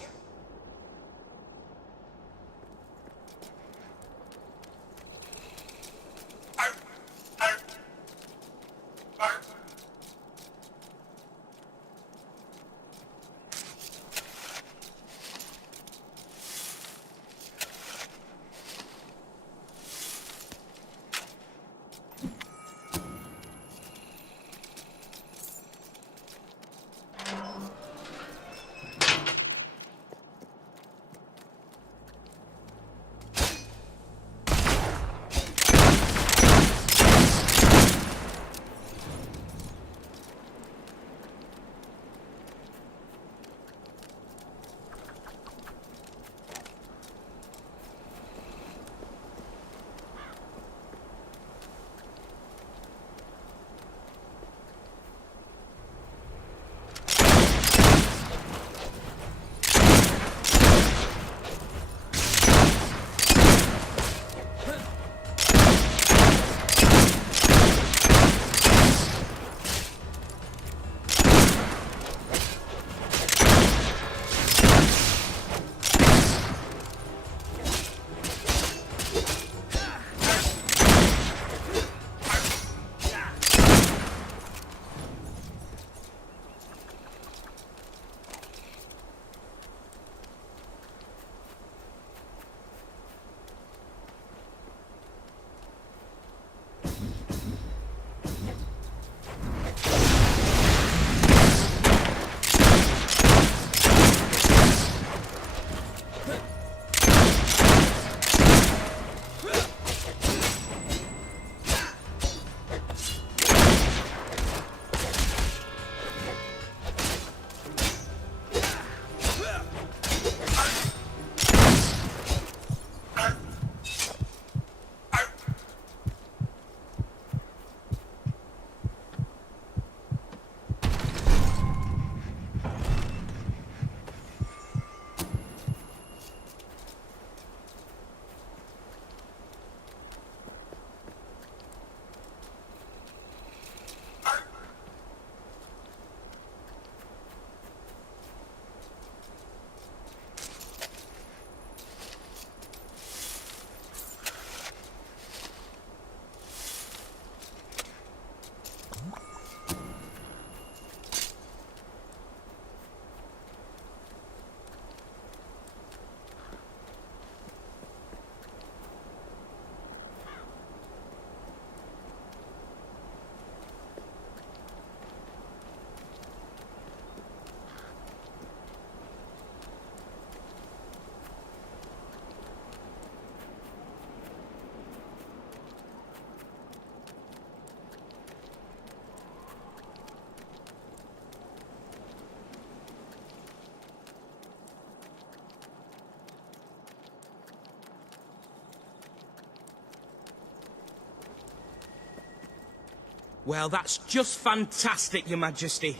Well, that's just fantastic, Your Majesty.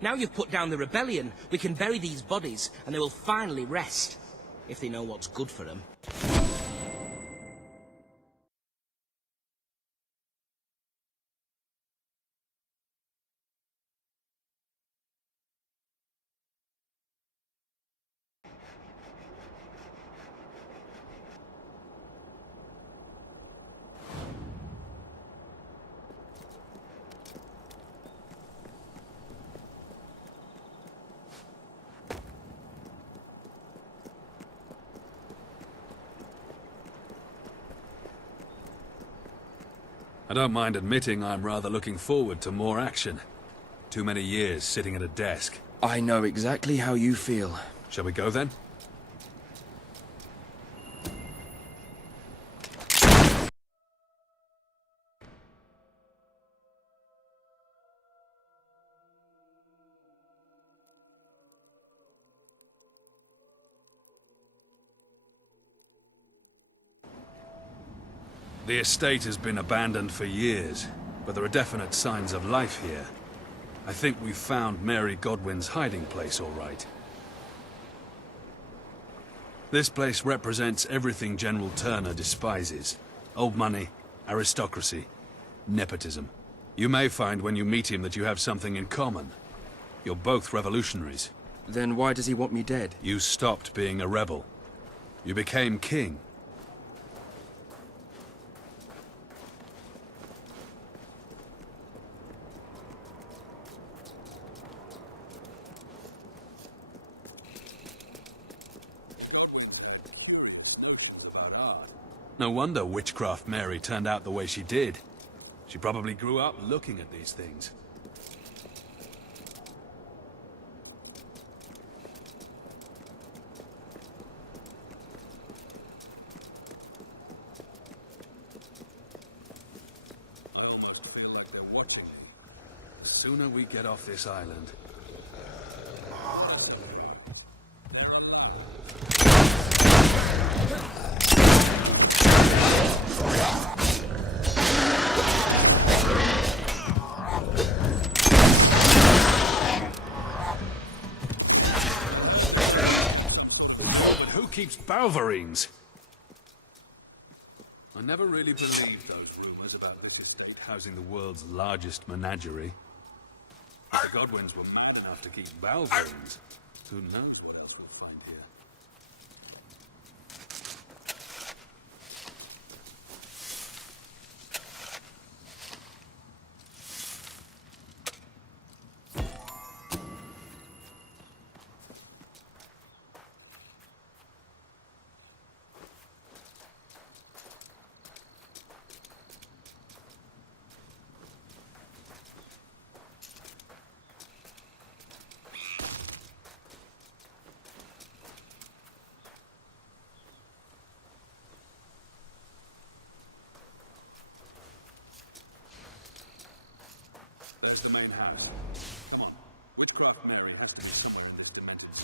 Now you've put down the rebellion, we can bury these bodies, and they will finally rest. If they know what's good for them. I don't mind admitting I'm rather looking forward to more action. Too many years sitting at a desk. I know exactly how you feel. Shall we go then? The estate has been abandoned for years, but there are definite signs of life here. I think we've found Mary Godwin's hiding place, all right. This place represents everything General Turner despises. Old money, aristocracy, nepotism. You may find when you meet him that you have something in common. You're both revolutionaries. Then why does he want me dead? You stopped being a rebel. You became king. No wonder Witchcraft Mary turned out the way she did. She probably grew up looking at these things. I almost feel like they're watching. The sooner we get off this island. Keeps Balverines. I never really believed those rumors about this estate housing the world's largest menagerie. If the Godwins were mad enough to keep Balverines, who knows what else we'll find here. There's the main house. Come on. Witchcraft Mary has to be somewhere in this demented zoo.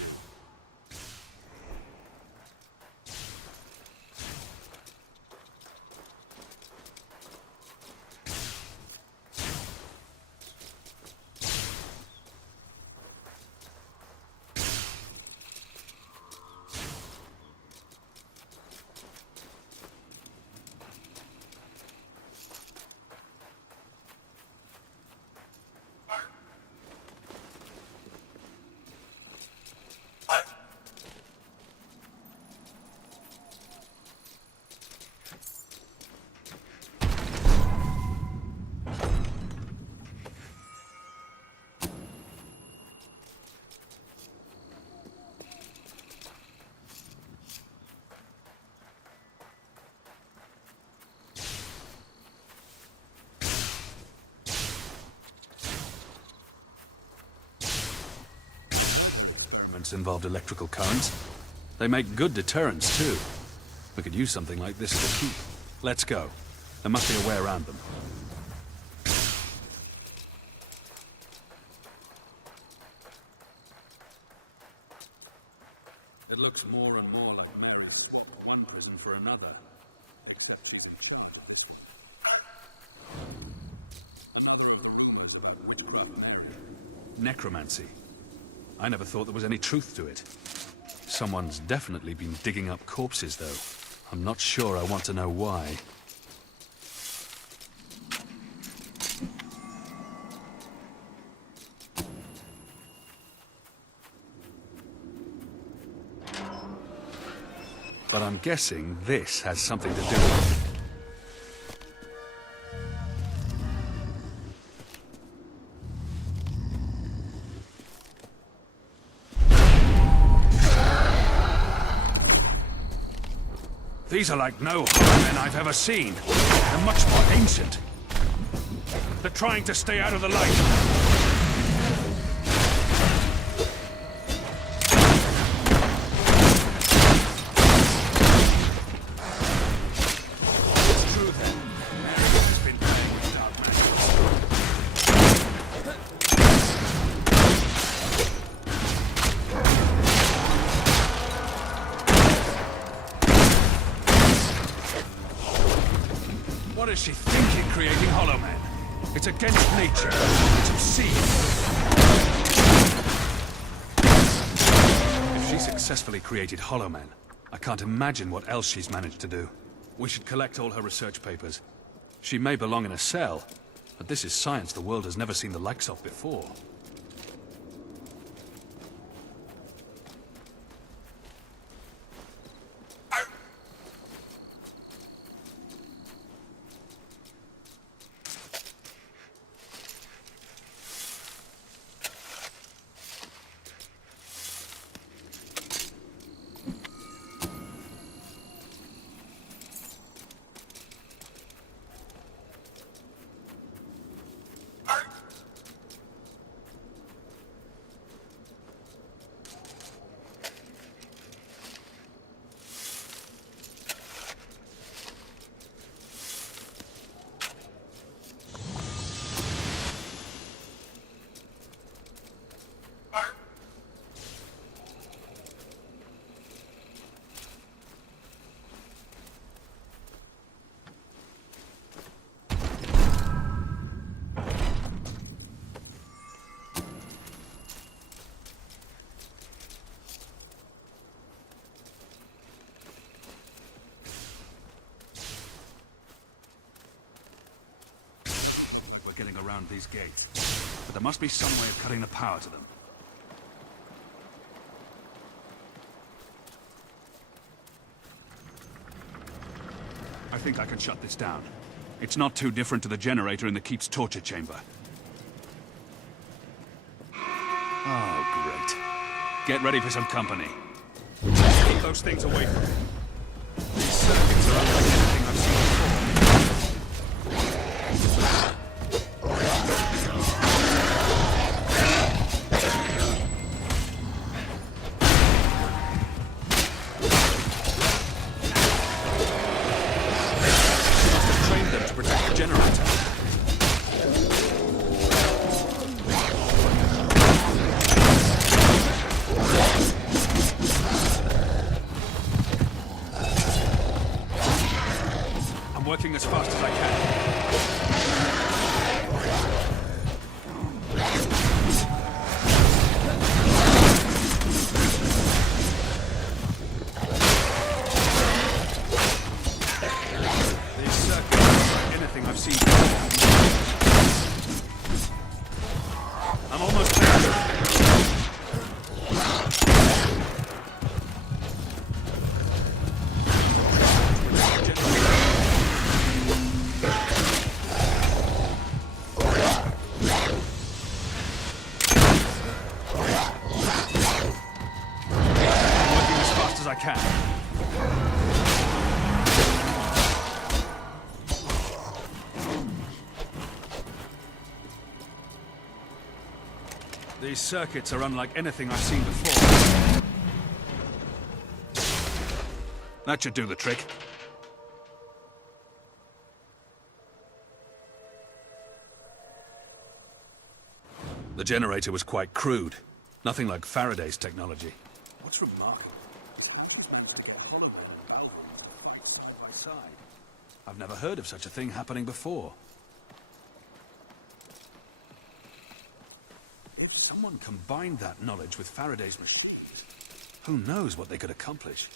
Involved electrical currents. They make good deterrents, too. We could use something like this as a keep. Let's go. There must be a way around them. It looks more and more like Mary. One prison for another. Except she's in charge. Witchcraft. Necromancy. I never thought there was any truth to it. Someone's definitely been digging up corpses, though. I'm not sure I want to know why. But I'm guessing this has something to do with it. These are like no men I've ever seen. They're much more ancient. They're trying to stay out of the light. What is she thinking, creating Hollow Men? It's against nature. It's obscene. If she successfully created Hollow Men, I can't imagine what else she's managed to do. We should collect all her research papers. She may belong in a cell, but this is science the world has never seen the likes of before. Getting around these gates. But there must be some way of cutting the power to them. I think I can shut this down. It's not too different to the generator in the Keep's torture chamber. Oh, great. Get ready for some company. Keep those things away from me. These circuits are unlike anything I've seen before. Working as fast as I can. These circuits are like anything I've seen before. I'm almost there. I can. These circuits are unlike anything I've seen before. That should do the trick. The generator was quite crude. Nothing like Faraday's technology. What's remarkable? I've never heard of such a thing happening before. If someone combined that knowledge with Faraday's machines, who knows what they could accomplish?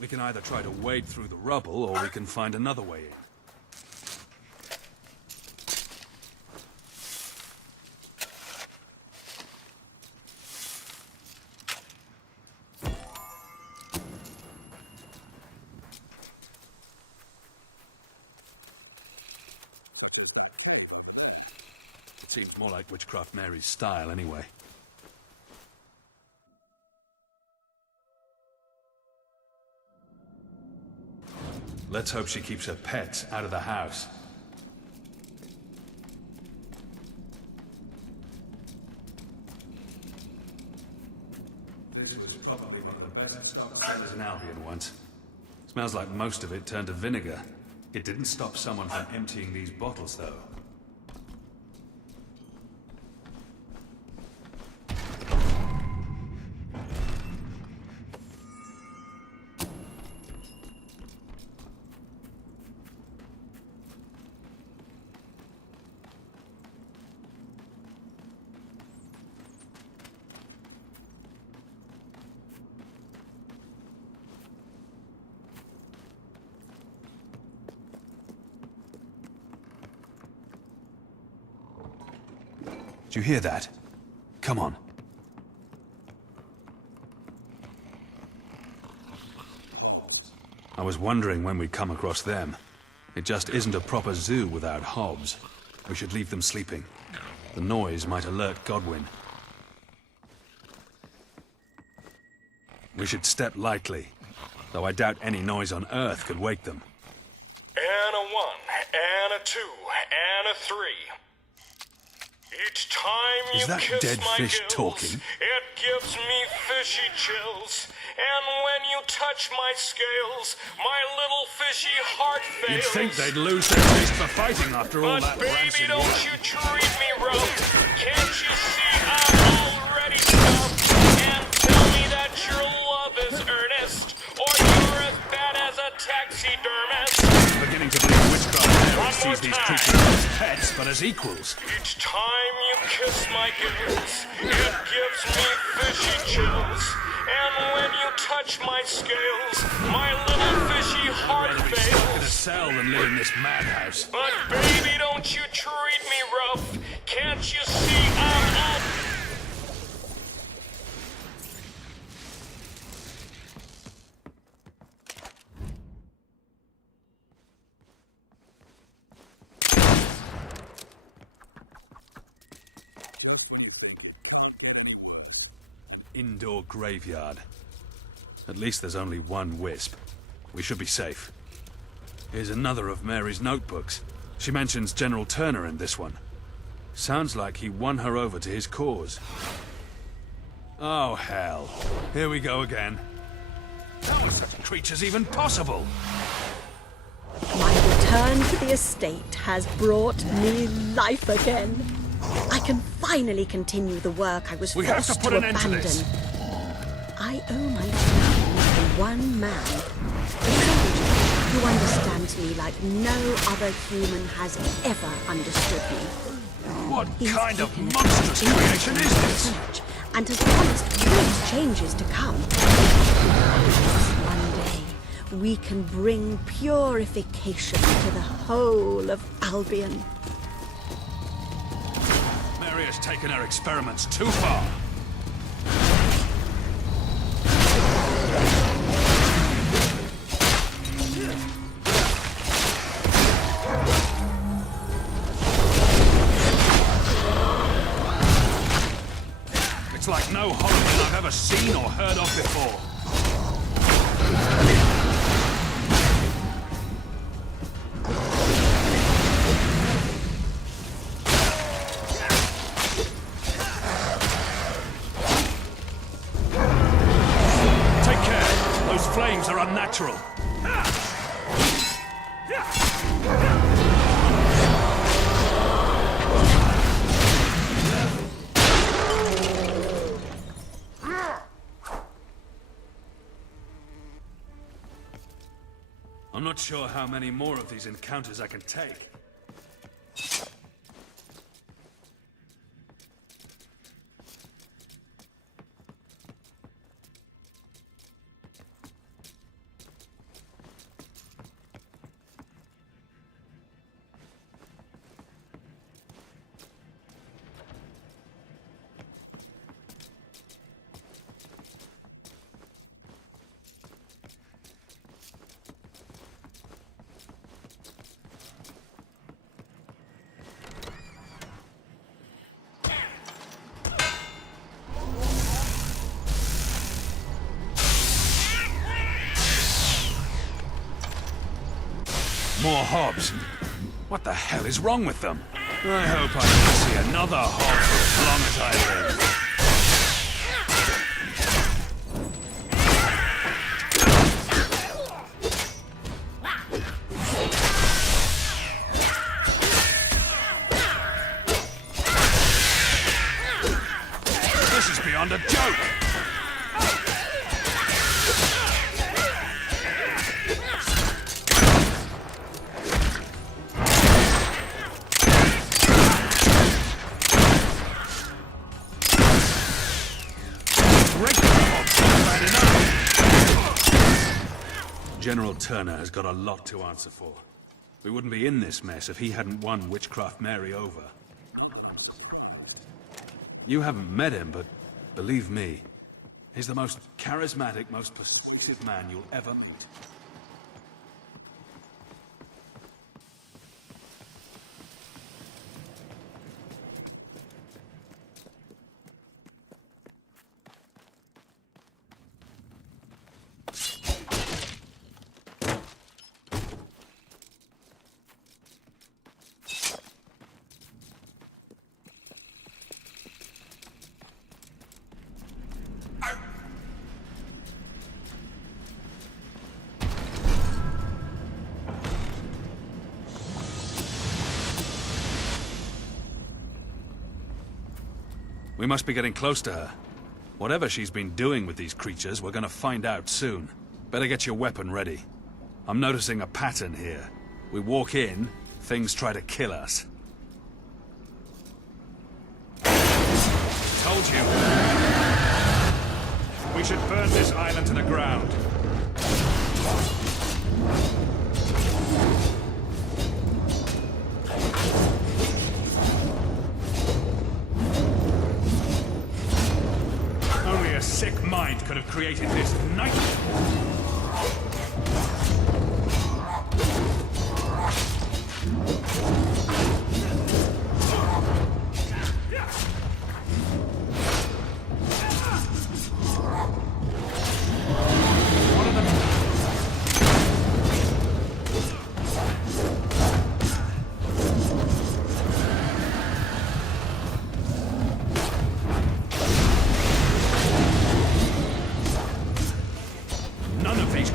We can either try to wade through the rubble, or we can find another way in. It seemed more like Witchcraft Mary's style, anyway. Let's hope she keeps her pets out of the house. This was probably one of the best stock cellars in Albion once. Smells like most of it turned to vinegar. It didn't stop someone from emptying these bottles, though. Did you hear that? Come on. I was wondering when we'd come across them. It just isn't a proper zoo without hobs. We should leave them sleeping. The noise might alert Godwin. We should step lightly, though I doubt any noise on Earth could wake them. And a 1, and a 2, and a 3. Each time you Is that kiss dead my fish gills, talking? it gives me fishy chills. And when you touch my scales, my little fishy heart fails. You'd think they'd lose their taste for fighting after all that But baby, rancid don't work. you treat me rough. Can't you see I'm already tough? And tell me that your love is earnest, or you're as bad as a taxidermist. I'm beginning to believe Witchcraft Mary sees these creatures not as pets, but as equals. Each time you kiss my gills, it gives me fishy chills. And when you touch my scales, my little fishy heart Rather be stuck in a fails. cell than live in this madhouse. But baby, don't you treat me rough. Can't you see I'm all... Indoor graveyard. At least there's only one wisp. We should be safe. Here's another of Mary's notebooks. She mentions General Turner in this one. Sounds like he won her over to his cause. Oh, hell. Here we go again. How are such creatures even possible? My return to the estate has brought me life again. I can finally continue the work I was We have forced to put an end to abandon. this. I owe my freedom to one man, a soldier who understands me like no other human has ever understood me. What He's kind of taken monstrous an creation is this? research and has promised great changes to come. One day, we can bring purification to the whole of Albion. Mary has taken her experiments too far. It's like no horror I've ever seen or heard of before. Take care. Those flames are unnatural. I'm not sure how many more of these encounters I can take. More hobs. What the hell is wrong with them? I hope I never see another hob as long as I live. This is beyond a joke! General Turner has got a lot to answer for. We wouldn't be in this mess if he hadn't won Witchcraft Mary over. You haven't met him, but believe me, he's the most charismatic, most persuasive man you'll ever meet. We must be getting close to her. Whatever she's been doing with these creatures, we're gonna find out soon. Better get your weapon ready. I'm noticing a pattern here. We walk in, things try to kill us. Told you. We should burn this island to the ground. Only a sick mind could have created this nightmare.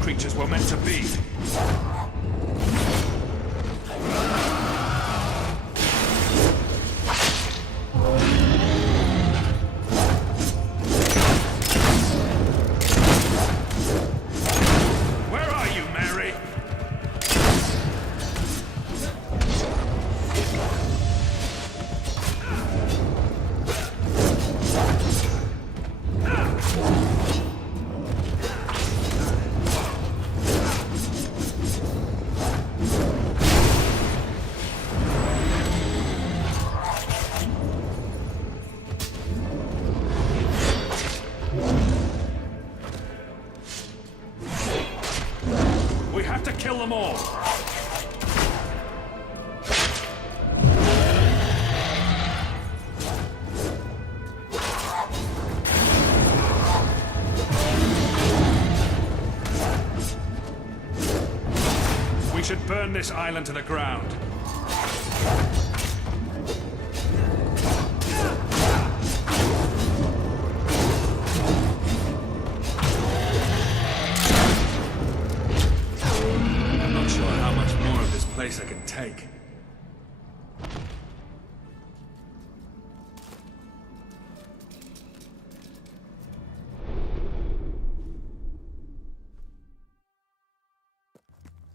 Creatures were meant to be. Where are you, Mary? Kill them all! We should burn this island to the ground. Place I can take.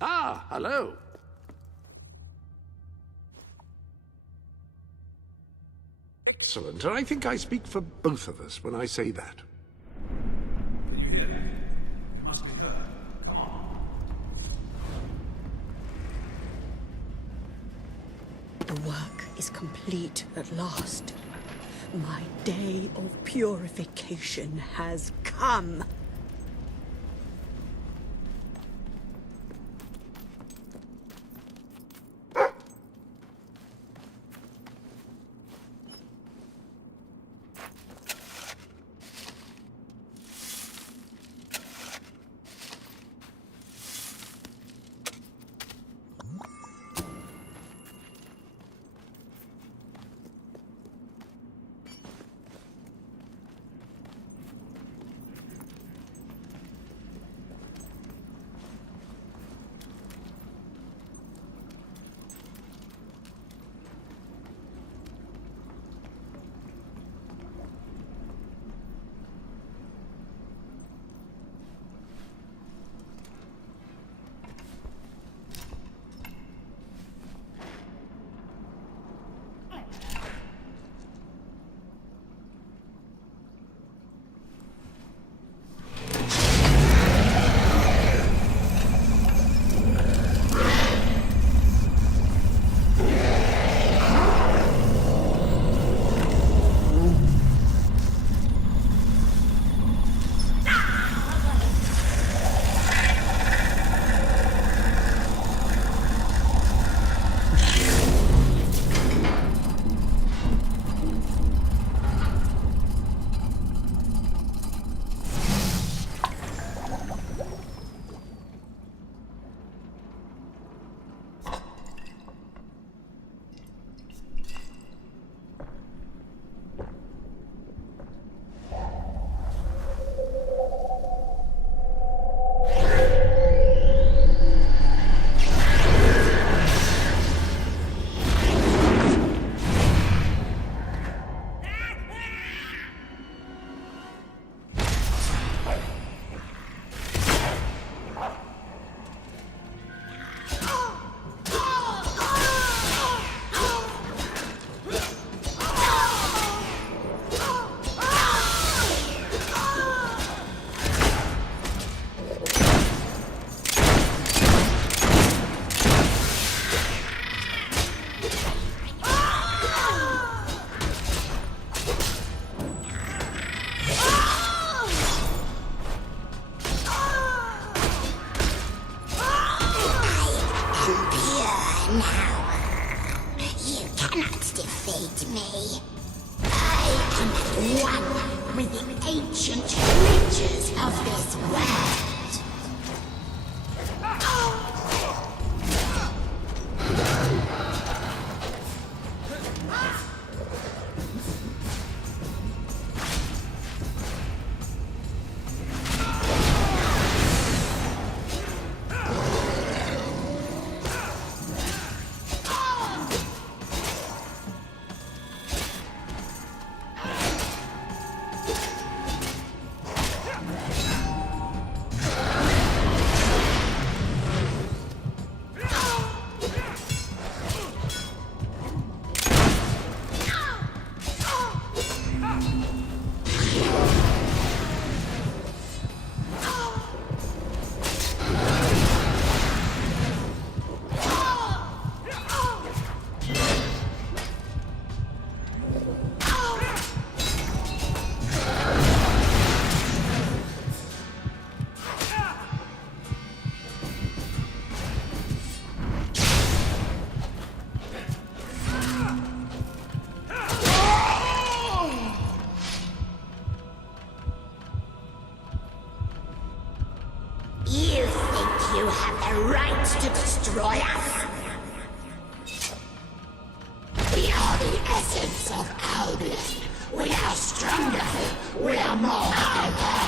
Ah, hello. Excellent, and I think I speak for both of us when I say that. Did you hear that? It must be her. Come on. The work is complete at last. My day of purification has come. Now, you cannot defeat me. I am at one with the ancient creatures of this world. You think you have the right to destroy us? We are the essence of Albion. We are stronger. We are more powerful.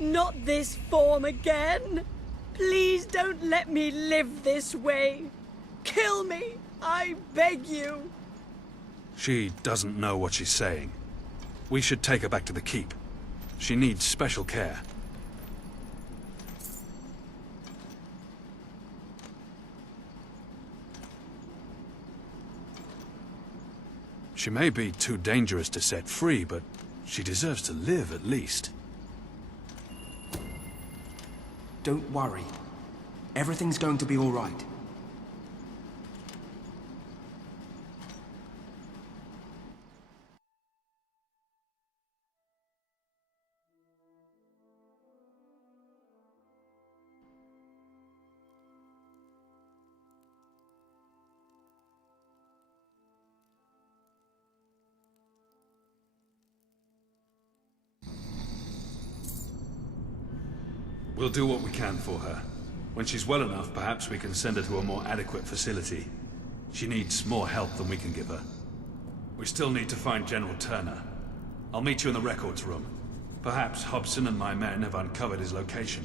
Not this form again. Please don't let me live this way. Kill me, I beg you. She doesn't know what she's saying. We should take her back to the keep. She needs special care. She may be too dangerous to set free, but she deserves to live at least. Don't worry. Everything's going to be all right. We'll do what we can for her. When she's well enough, perhaps we can send her to a more adequate facility. She needs more help than we can give her. We still need to find General Turner. I'll meet you in the records room. Perhaps Hobson and my men have uncovered his location.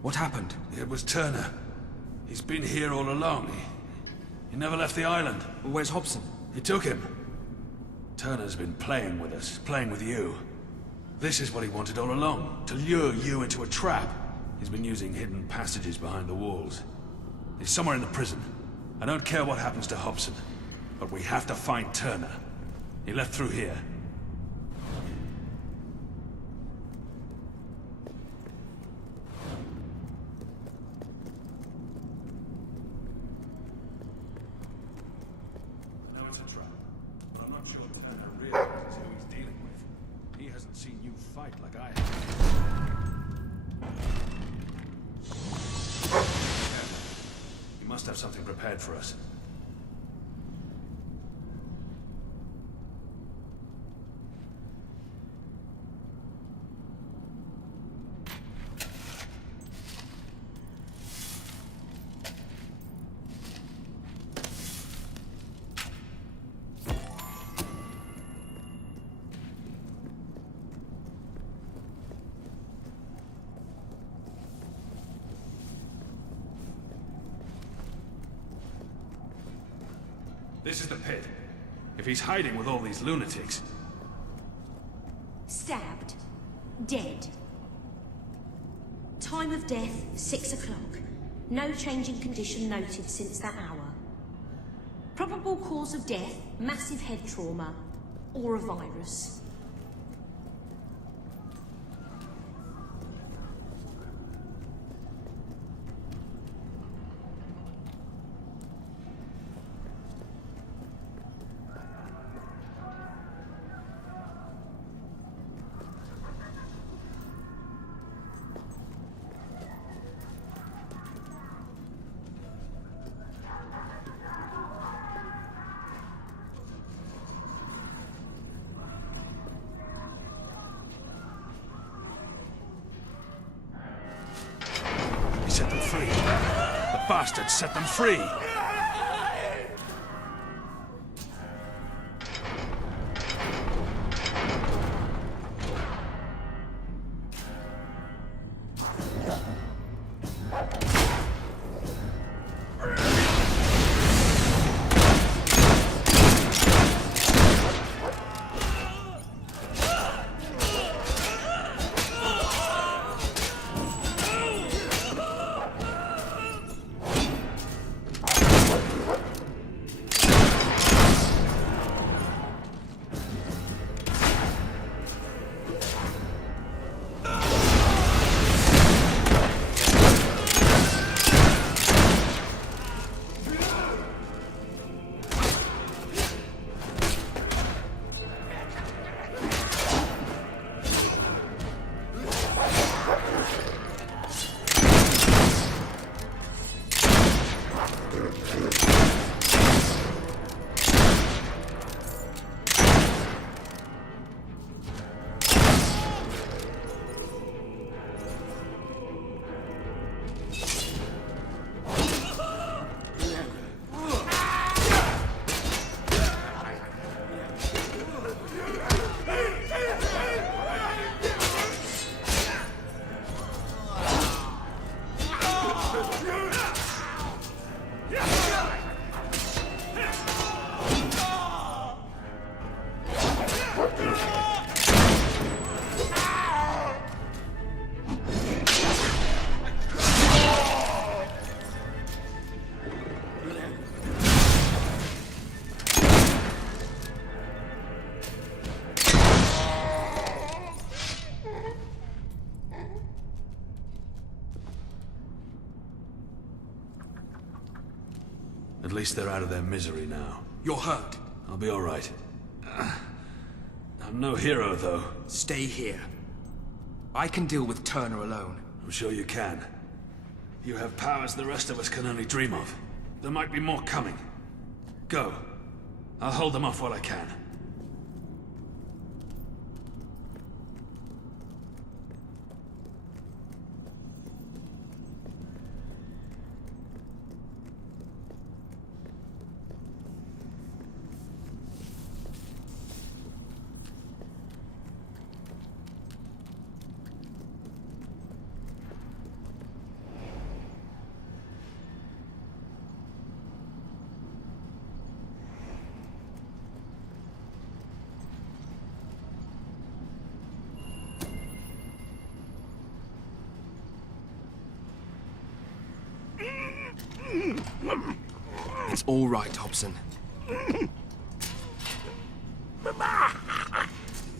What happened? It was Turner. He's been here all along. He never left the island. Where's Hobson? He took him. Turner's been playing with us, playing with you. This is what he wanted all along, to lure you into a trap. He's been using hidden passages behind the walls. He's somewhere in the prison. I don't care what happens to Hobson, but we have to find Turner. He left through here. Have something prepared for us. This is the pit. If he's hiding with all these lunatics... Stabbed. Dead. Time of death, 6 o'clock. No change in condition noted since that hour. Probable cause of death, massive head trauma, or a virus. Set them free. The bastards set them free! At least they're out of their misery now. You're hurt. I'll be all right. I'm no hero, though. Stay here. I can deal with Turner alone. I'm sure you can. You have powers the rest of us can only dream of. There might be more coming. Go. I'll hold them off while I can. It's all right, Hobson.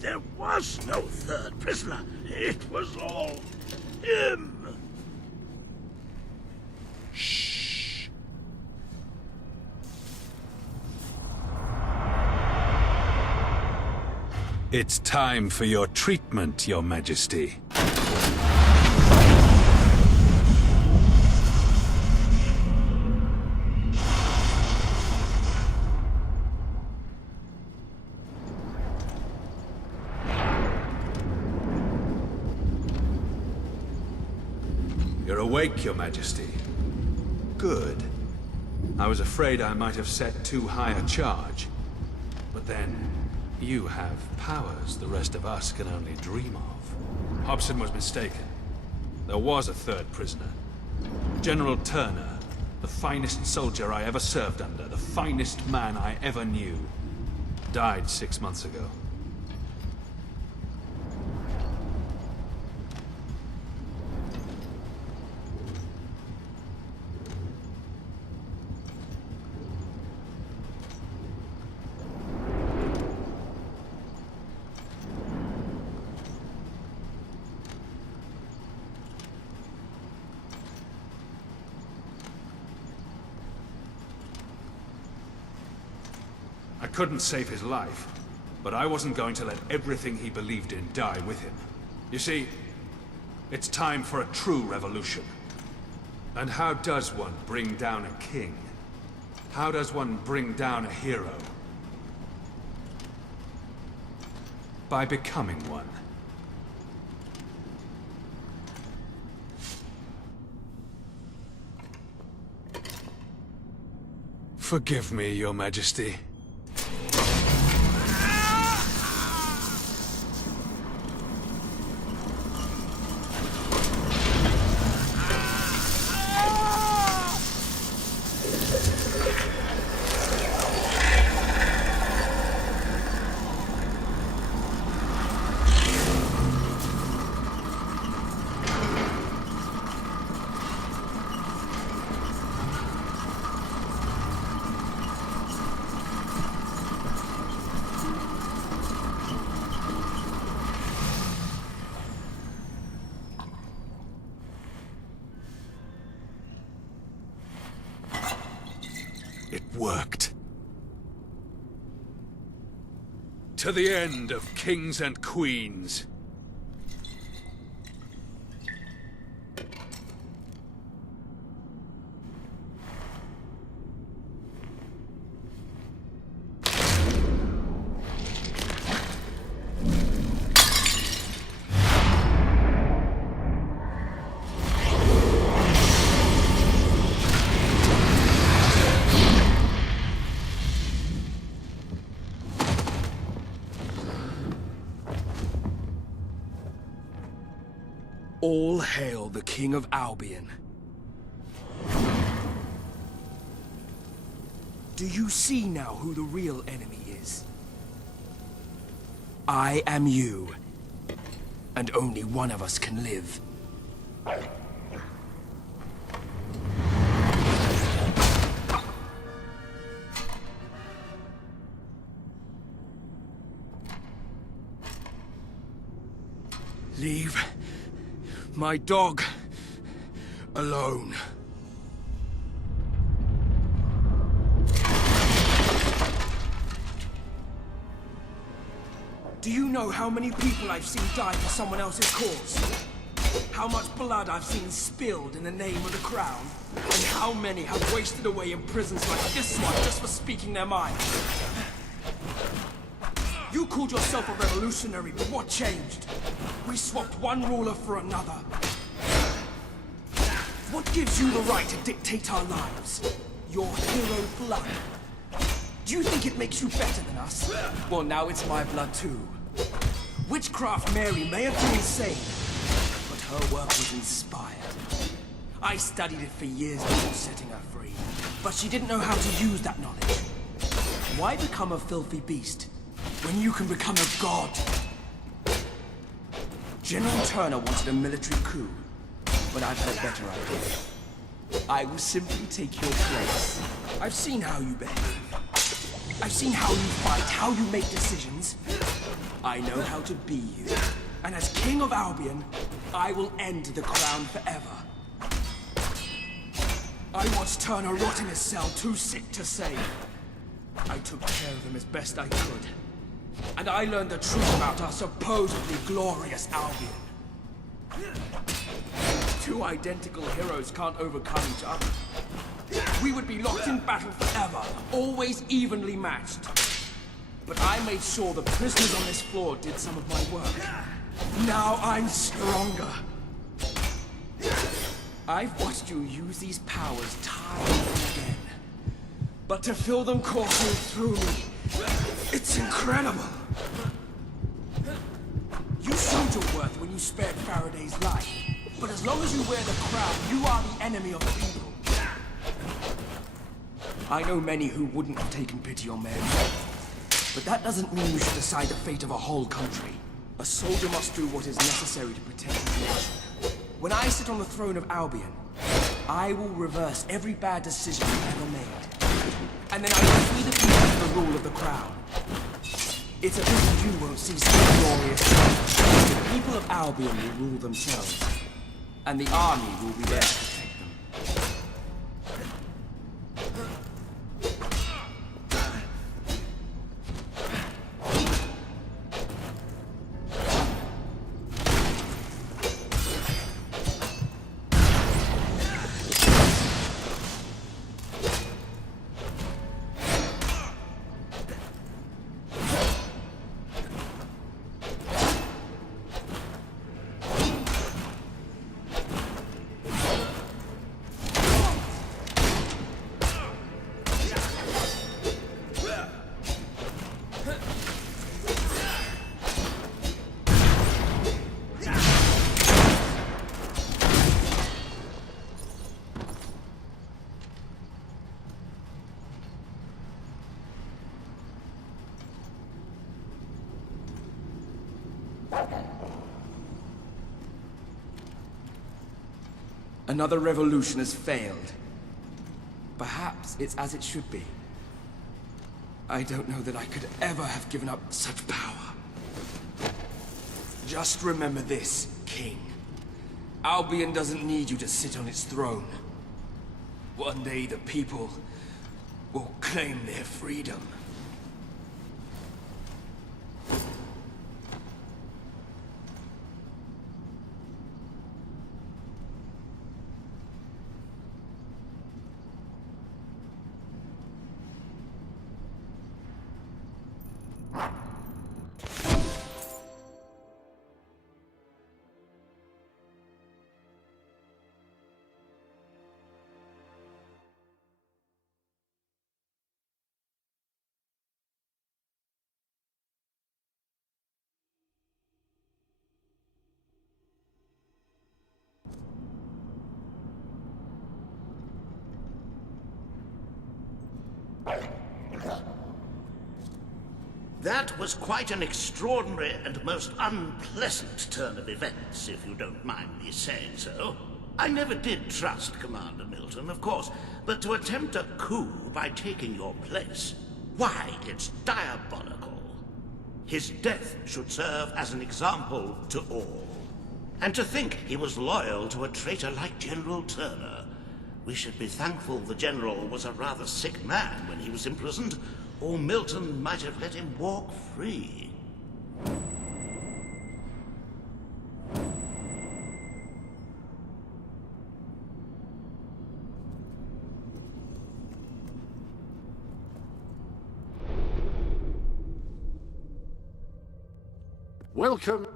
There was no third prisoner. It was all him. Shh. It's time for your treatment, Your Majesty. You're awake, Your Majesty. Good. I was afraid I might have set too high a charge. But then, you have powers the rest of us can only dream of. Hobson was mistaken. There was a third prisoner. General Turner, the finest soldier I ever served under, the finest man I ever knew, died 6 months ago. I couldn't save his life, but I wasn't going to let everything he believed in die with him. You see, it's time for a true revolution. And how does one bring down a king? How does one bring down a hero? By becoming one. Forgive me, Your Majesty. It worked. To the end of kings and queens. All hail the King of Albion. Do you see now who the real enemy is? I am you. And only one of us can live. Leave my dog alone. Do you know how many people I've seen die for someone else's cause? How much blood I've seen spilled in the name of the crown? And how many have wasted away in prisons like this one just for speaking their mind? You called yourself a revolutionary, but what changed? We swapped one ruler for another. What gives you the right to dictate our lives? Your hero blood. Do you think it makes you better than us? Well, now it's my blood too. Witchcraft Mary may have been insane, but her work was inspired. I studied it for years before setting her free, but she didn't know how to use that knowledge. Why become a filthy beast when you can become a god? General Turner wanted a military coup, but I've had a better idea. I will simply take your place. I've seen how you behave. I've seen how you fight, how you make decisions. I know how to be you. And as King of Albion, I will end the crown forever. I watched Turner rot in his cell, too sick to save. I took care of him as best I could. And I learned the truth about our supposedly glorious Albion. Two identical heroes can't overcome each other. We would be locked in battle forever, always evenly matched. But I made sure the prisoners on this floor did some of my work. Now I'm stronger. I've watched you use these powers time and again. But to feel them coursing through me, it's incredible. You showed your worth when you spared Faraday's life. But as long as you wear the crown, you are the enemy of the people. I know many who wouldn't have taken pity on Mary. But that doesn't mean you should decide the fate of a whole country. A soldier must do what is necessary to protect his nation. When I sit on the throne of Albion, I will reverse every bad decision I've ever made. And then I will free the people from the rule of the crown. It's a pity you won't see such glorious things. The people of Albion will rule themselves. And the army will be there to protect them. Another revolution has failed. Perhaps it's as it should be. I don't know that I could ever have given up such power. Just remember this, King. Albion doesn't need you to sit on its throne. One day the people will claim their freedom. That was quite an extraordinary and most unpleasant turn of events, if you don't mind me saying so. I never did trust Commander Milton, of course, but to attempt a coup by taking your place, why, it's diabolical. His death should serve as an example to all. And to think he was loyal to a traitor like General Turner. We should be thankful the General was a rather sick man when he was imprisoned, or Milton might have let him walk free. Welcome.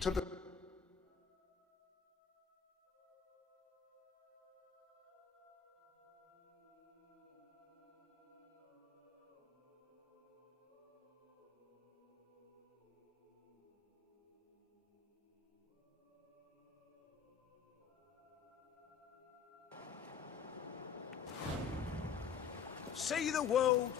To the See the world.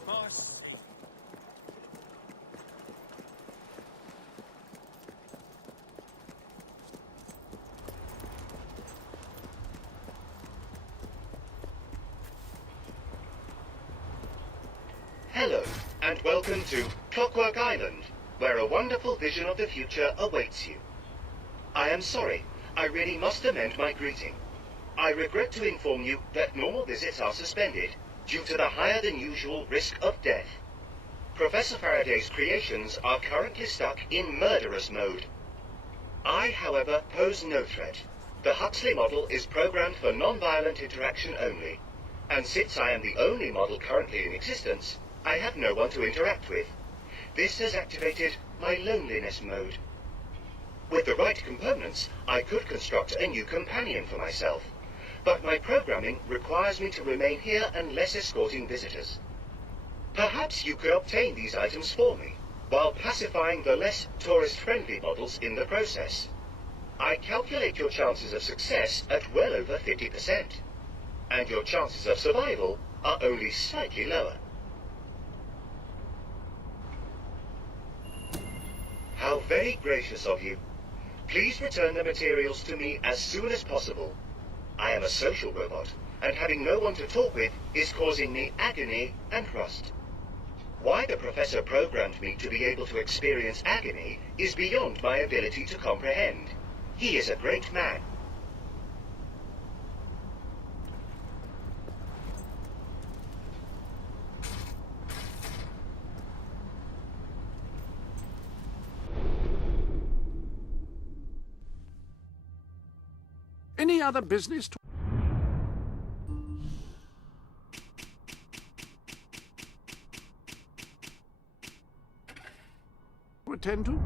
Hello, and welcome to Clockwerk Island, where a wonderful vision of the future awaits you. I am sorry, I really must amend my greeting. I regret to inform you that normal visits are suspended due to the higher than usual risk of death. Professor Faraday's creations are currently stuck in murderous mode. I, however, pose no threat. The Huxley model is programmed for non-violent interaction only, and since I am the only model currently in existence, I have no one to interact with. This has activated my loneliness mode. With the right components, I could construct a new companion for myself, but my programming requires me to remain here unless escorting visitors. Perhaps you could obtain these items for me, while pacifying the less tourist-friendly models in the process. I calculate your chances of success at well over 50%, and your chances of survival are only slightly lower. How very gracious of you. Please return the materials to me as soon as possible. I am a social robot, and having no one to talk with is causing me agony and rust. Why the Professor programmed me to be able to experience agony is beyond my ability to comprehend. He is a great man. any other business to attend to?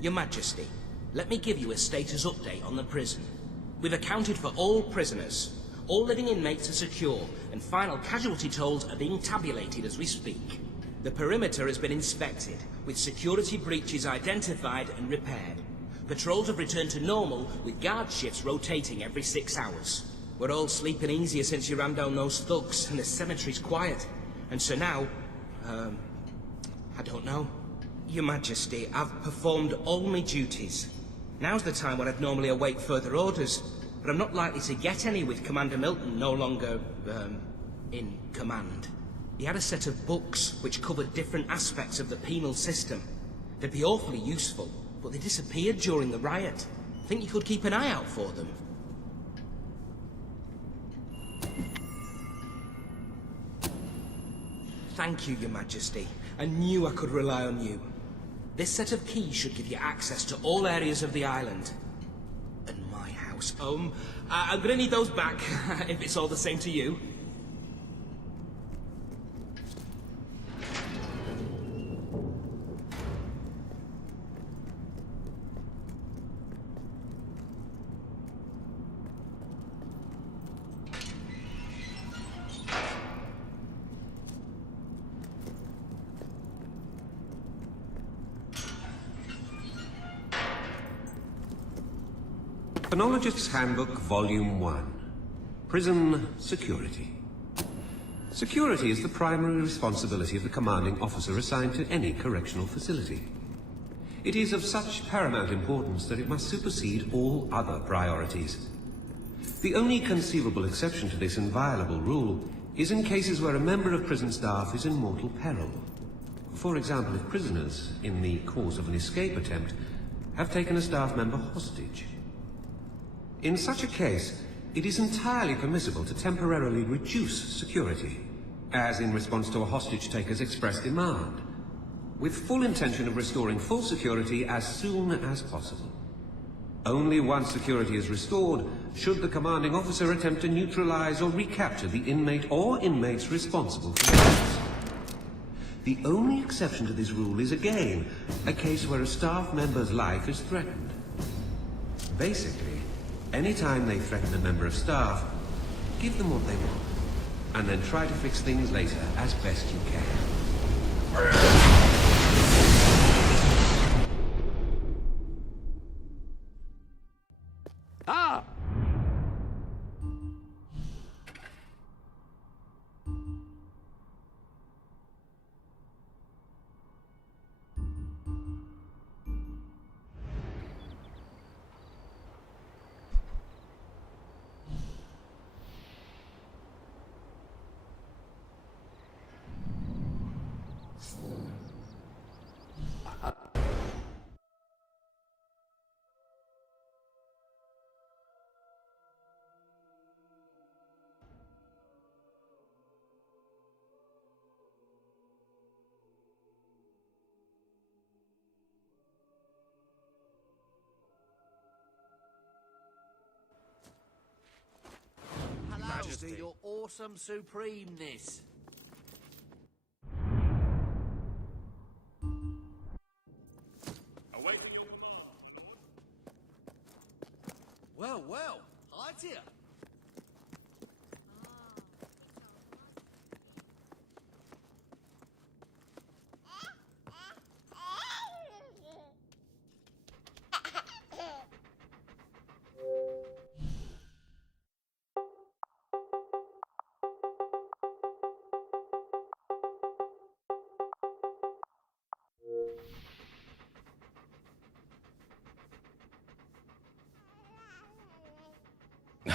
Your Majesty, let me give you a status update on the prison. We've accounted for all prisoners. All living inmates are secure, and final casualty tolls are being tabulated as we speak. The perimeter has been inspected, with security breaches identified and repaired. Patrols have returned to normal, with guard shifts rotating every 6 hours. We're all sleeping easier since you ran down those thugs, and the cemetery's quiet. And so now, I don't know. Your Majesty, I've performed all my duties. Now's the time when I'd normally await further orders, but I'm not likely to get any with Commander Milton no longer, in command. He had a set of books which covered different aspects of the penal system. They'd be awfully useful, but they disappeared during the riot. Think you could keep an eye out for them? Thank you, Your Majesty. I knew I could rely on you. This set of keys should give you access to all areas of the island. And my house. I'm gonna need those back, if it's all the same to you. Chronologist's Handbook, Volume 1. Prison Security. Security is the primary responsibility of the commanding officer assigned to any correctional facility. It is of such paramount importance that it must supersede all other priorities. The only conceivable exception to this inviolable rule is in cases where a member of prison staff is in mortal peril. For example, if prisoners, in the course of an escape attempt, have taken a staff member hostage. In such a case, it is entirely permissible to temporarily reduce security, as in response to a hostage-taker's express demand, with full intention of restoring full security as soon as possible. Only once security is restored should the commanding officer attempt to neutralize or recapture the inmate or inmates responsible for the offense. The only exception to this rule is, again, a case where a staff member's life is threatened. Basically, anytime they threaten a member of staff, give them what they want, and then try to fix things later as best you can. Ah! Majesty, your awesome supremeness. Awaiting your command, Lord. Well, hi dear.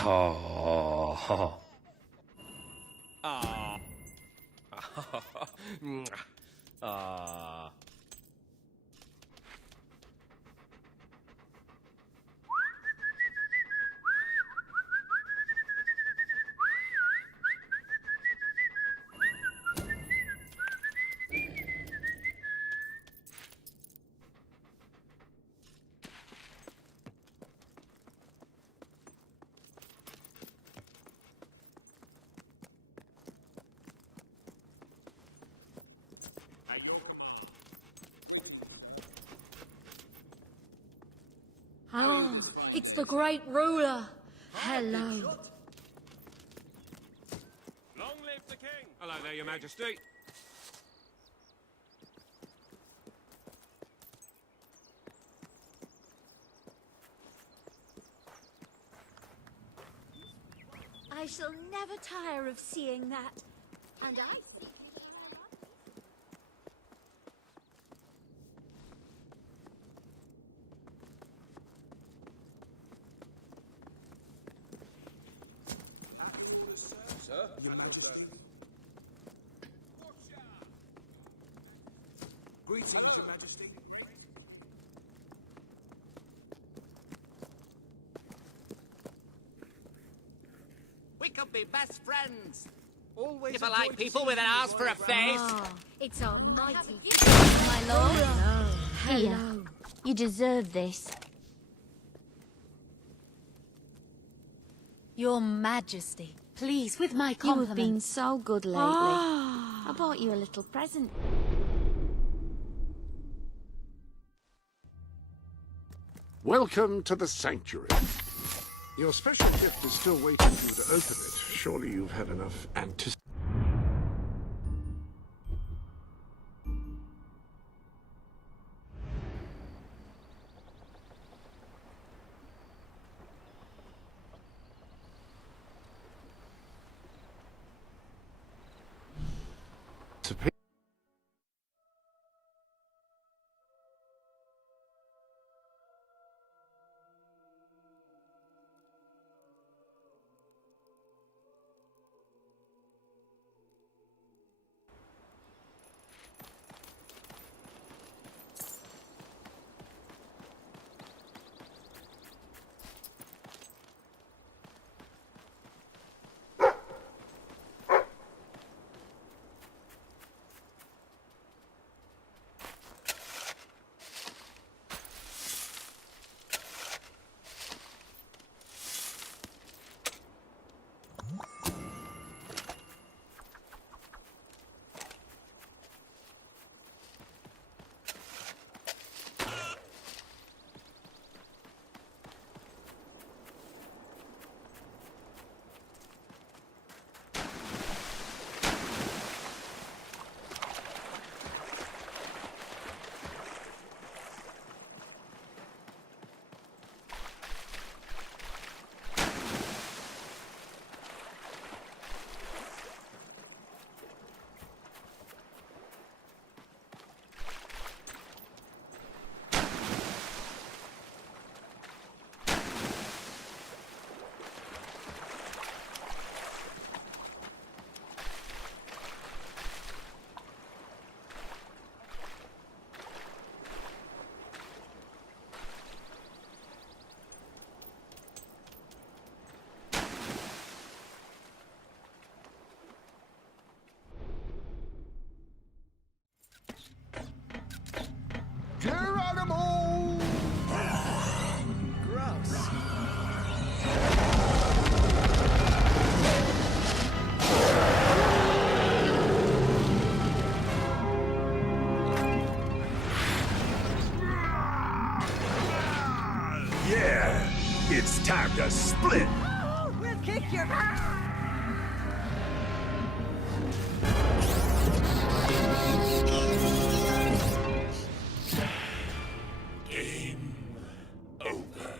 Oh. Ah. Ah. At your command. It's the great ruler. Hello. Long live the king! Hello there, your majesty. I shall never tire of seeing that. And I see... Sir, Your Majesty. Greetings, Your Majesty. We could be best friends. Always if I like people with an ass for a face. Ah, it's our mighty gift, my lord. Here, you deserve this. Your Majesty, please, with my compliments. You have been so good lately. I bought you a little present. Welcome to the sanctuary. Your special gift is still waiting for you to open it. Surely you've had enough anticipation. Geronimo! Gross. Yeah, it's time to split. We'll kick your ass! Game over.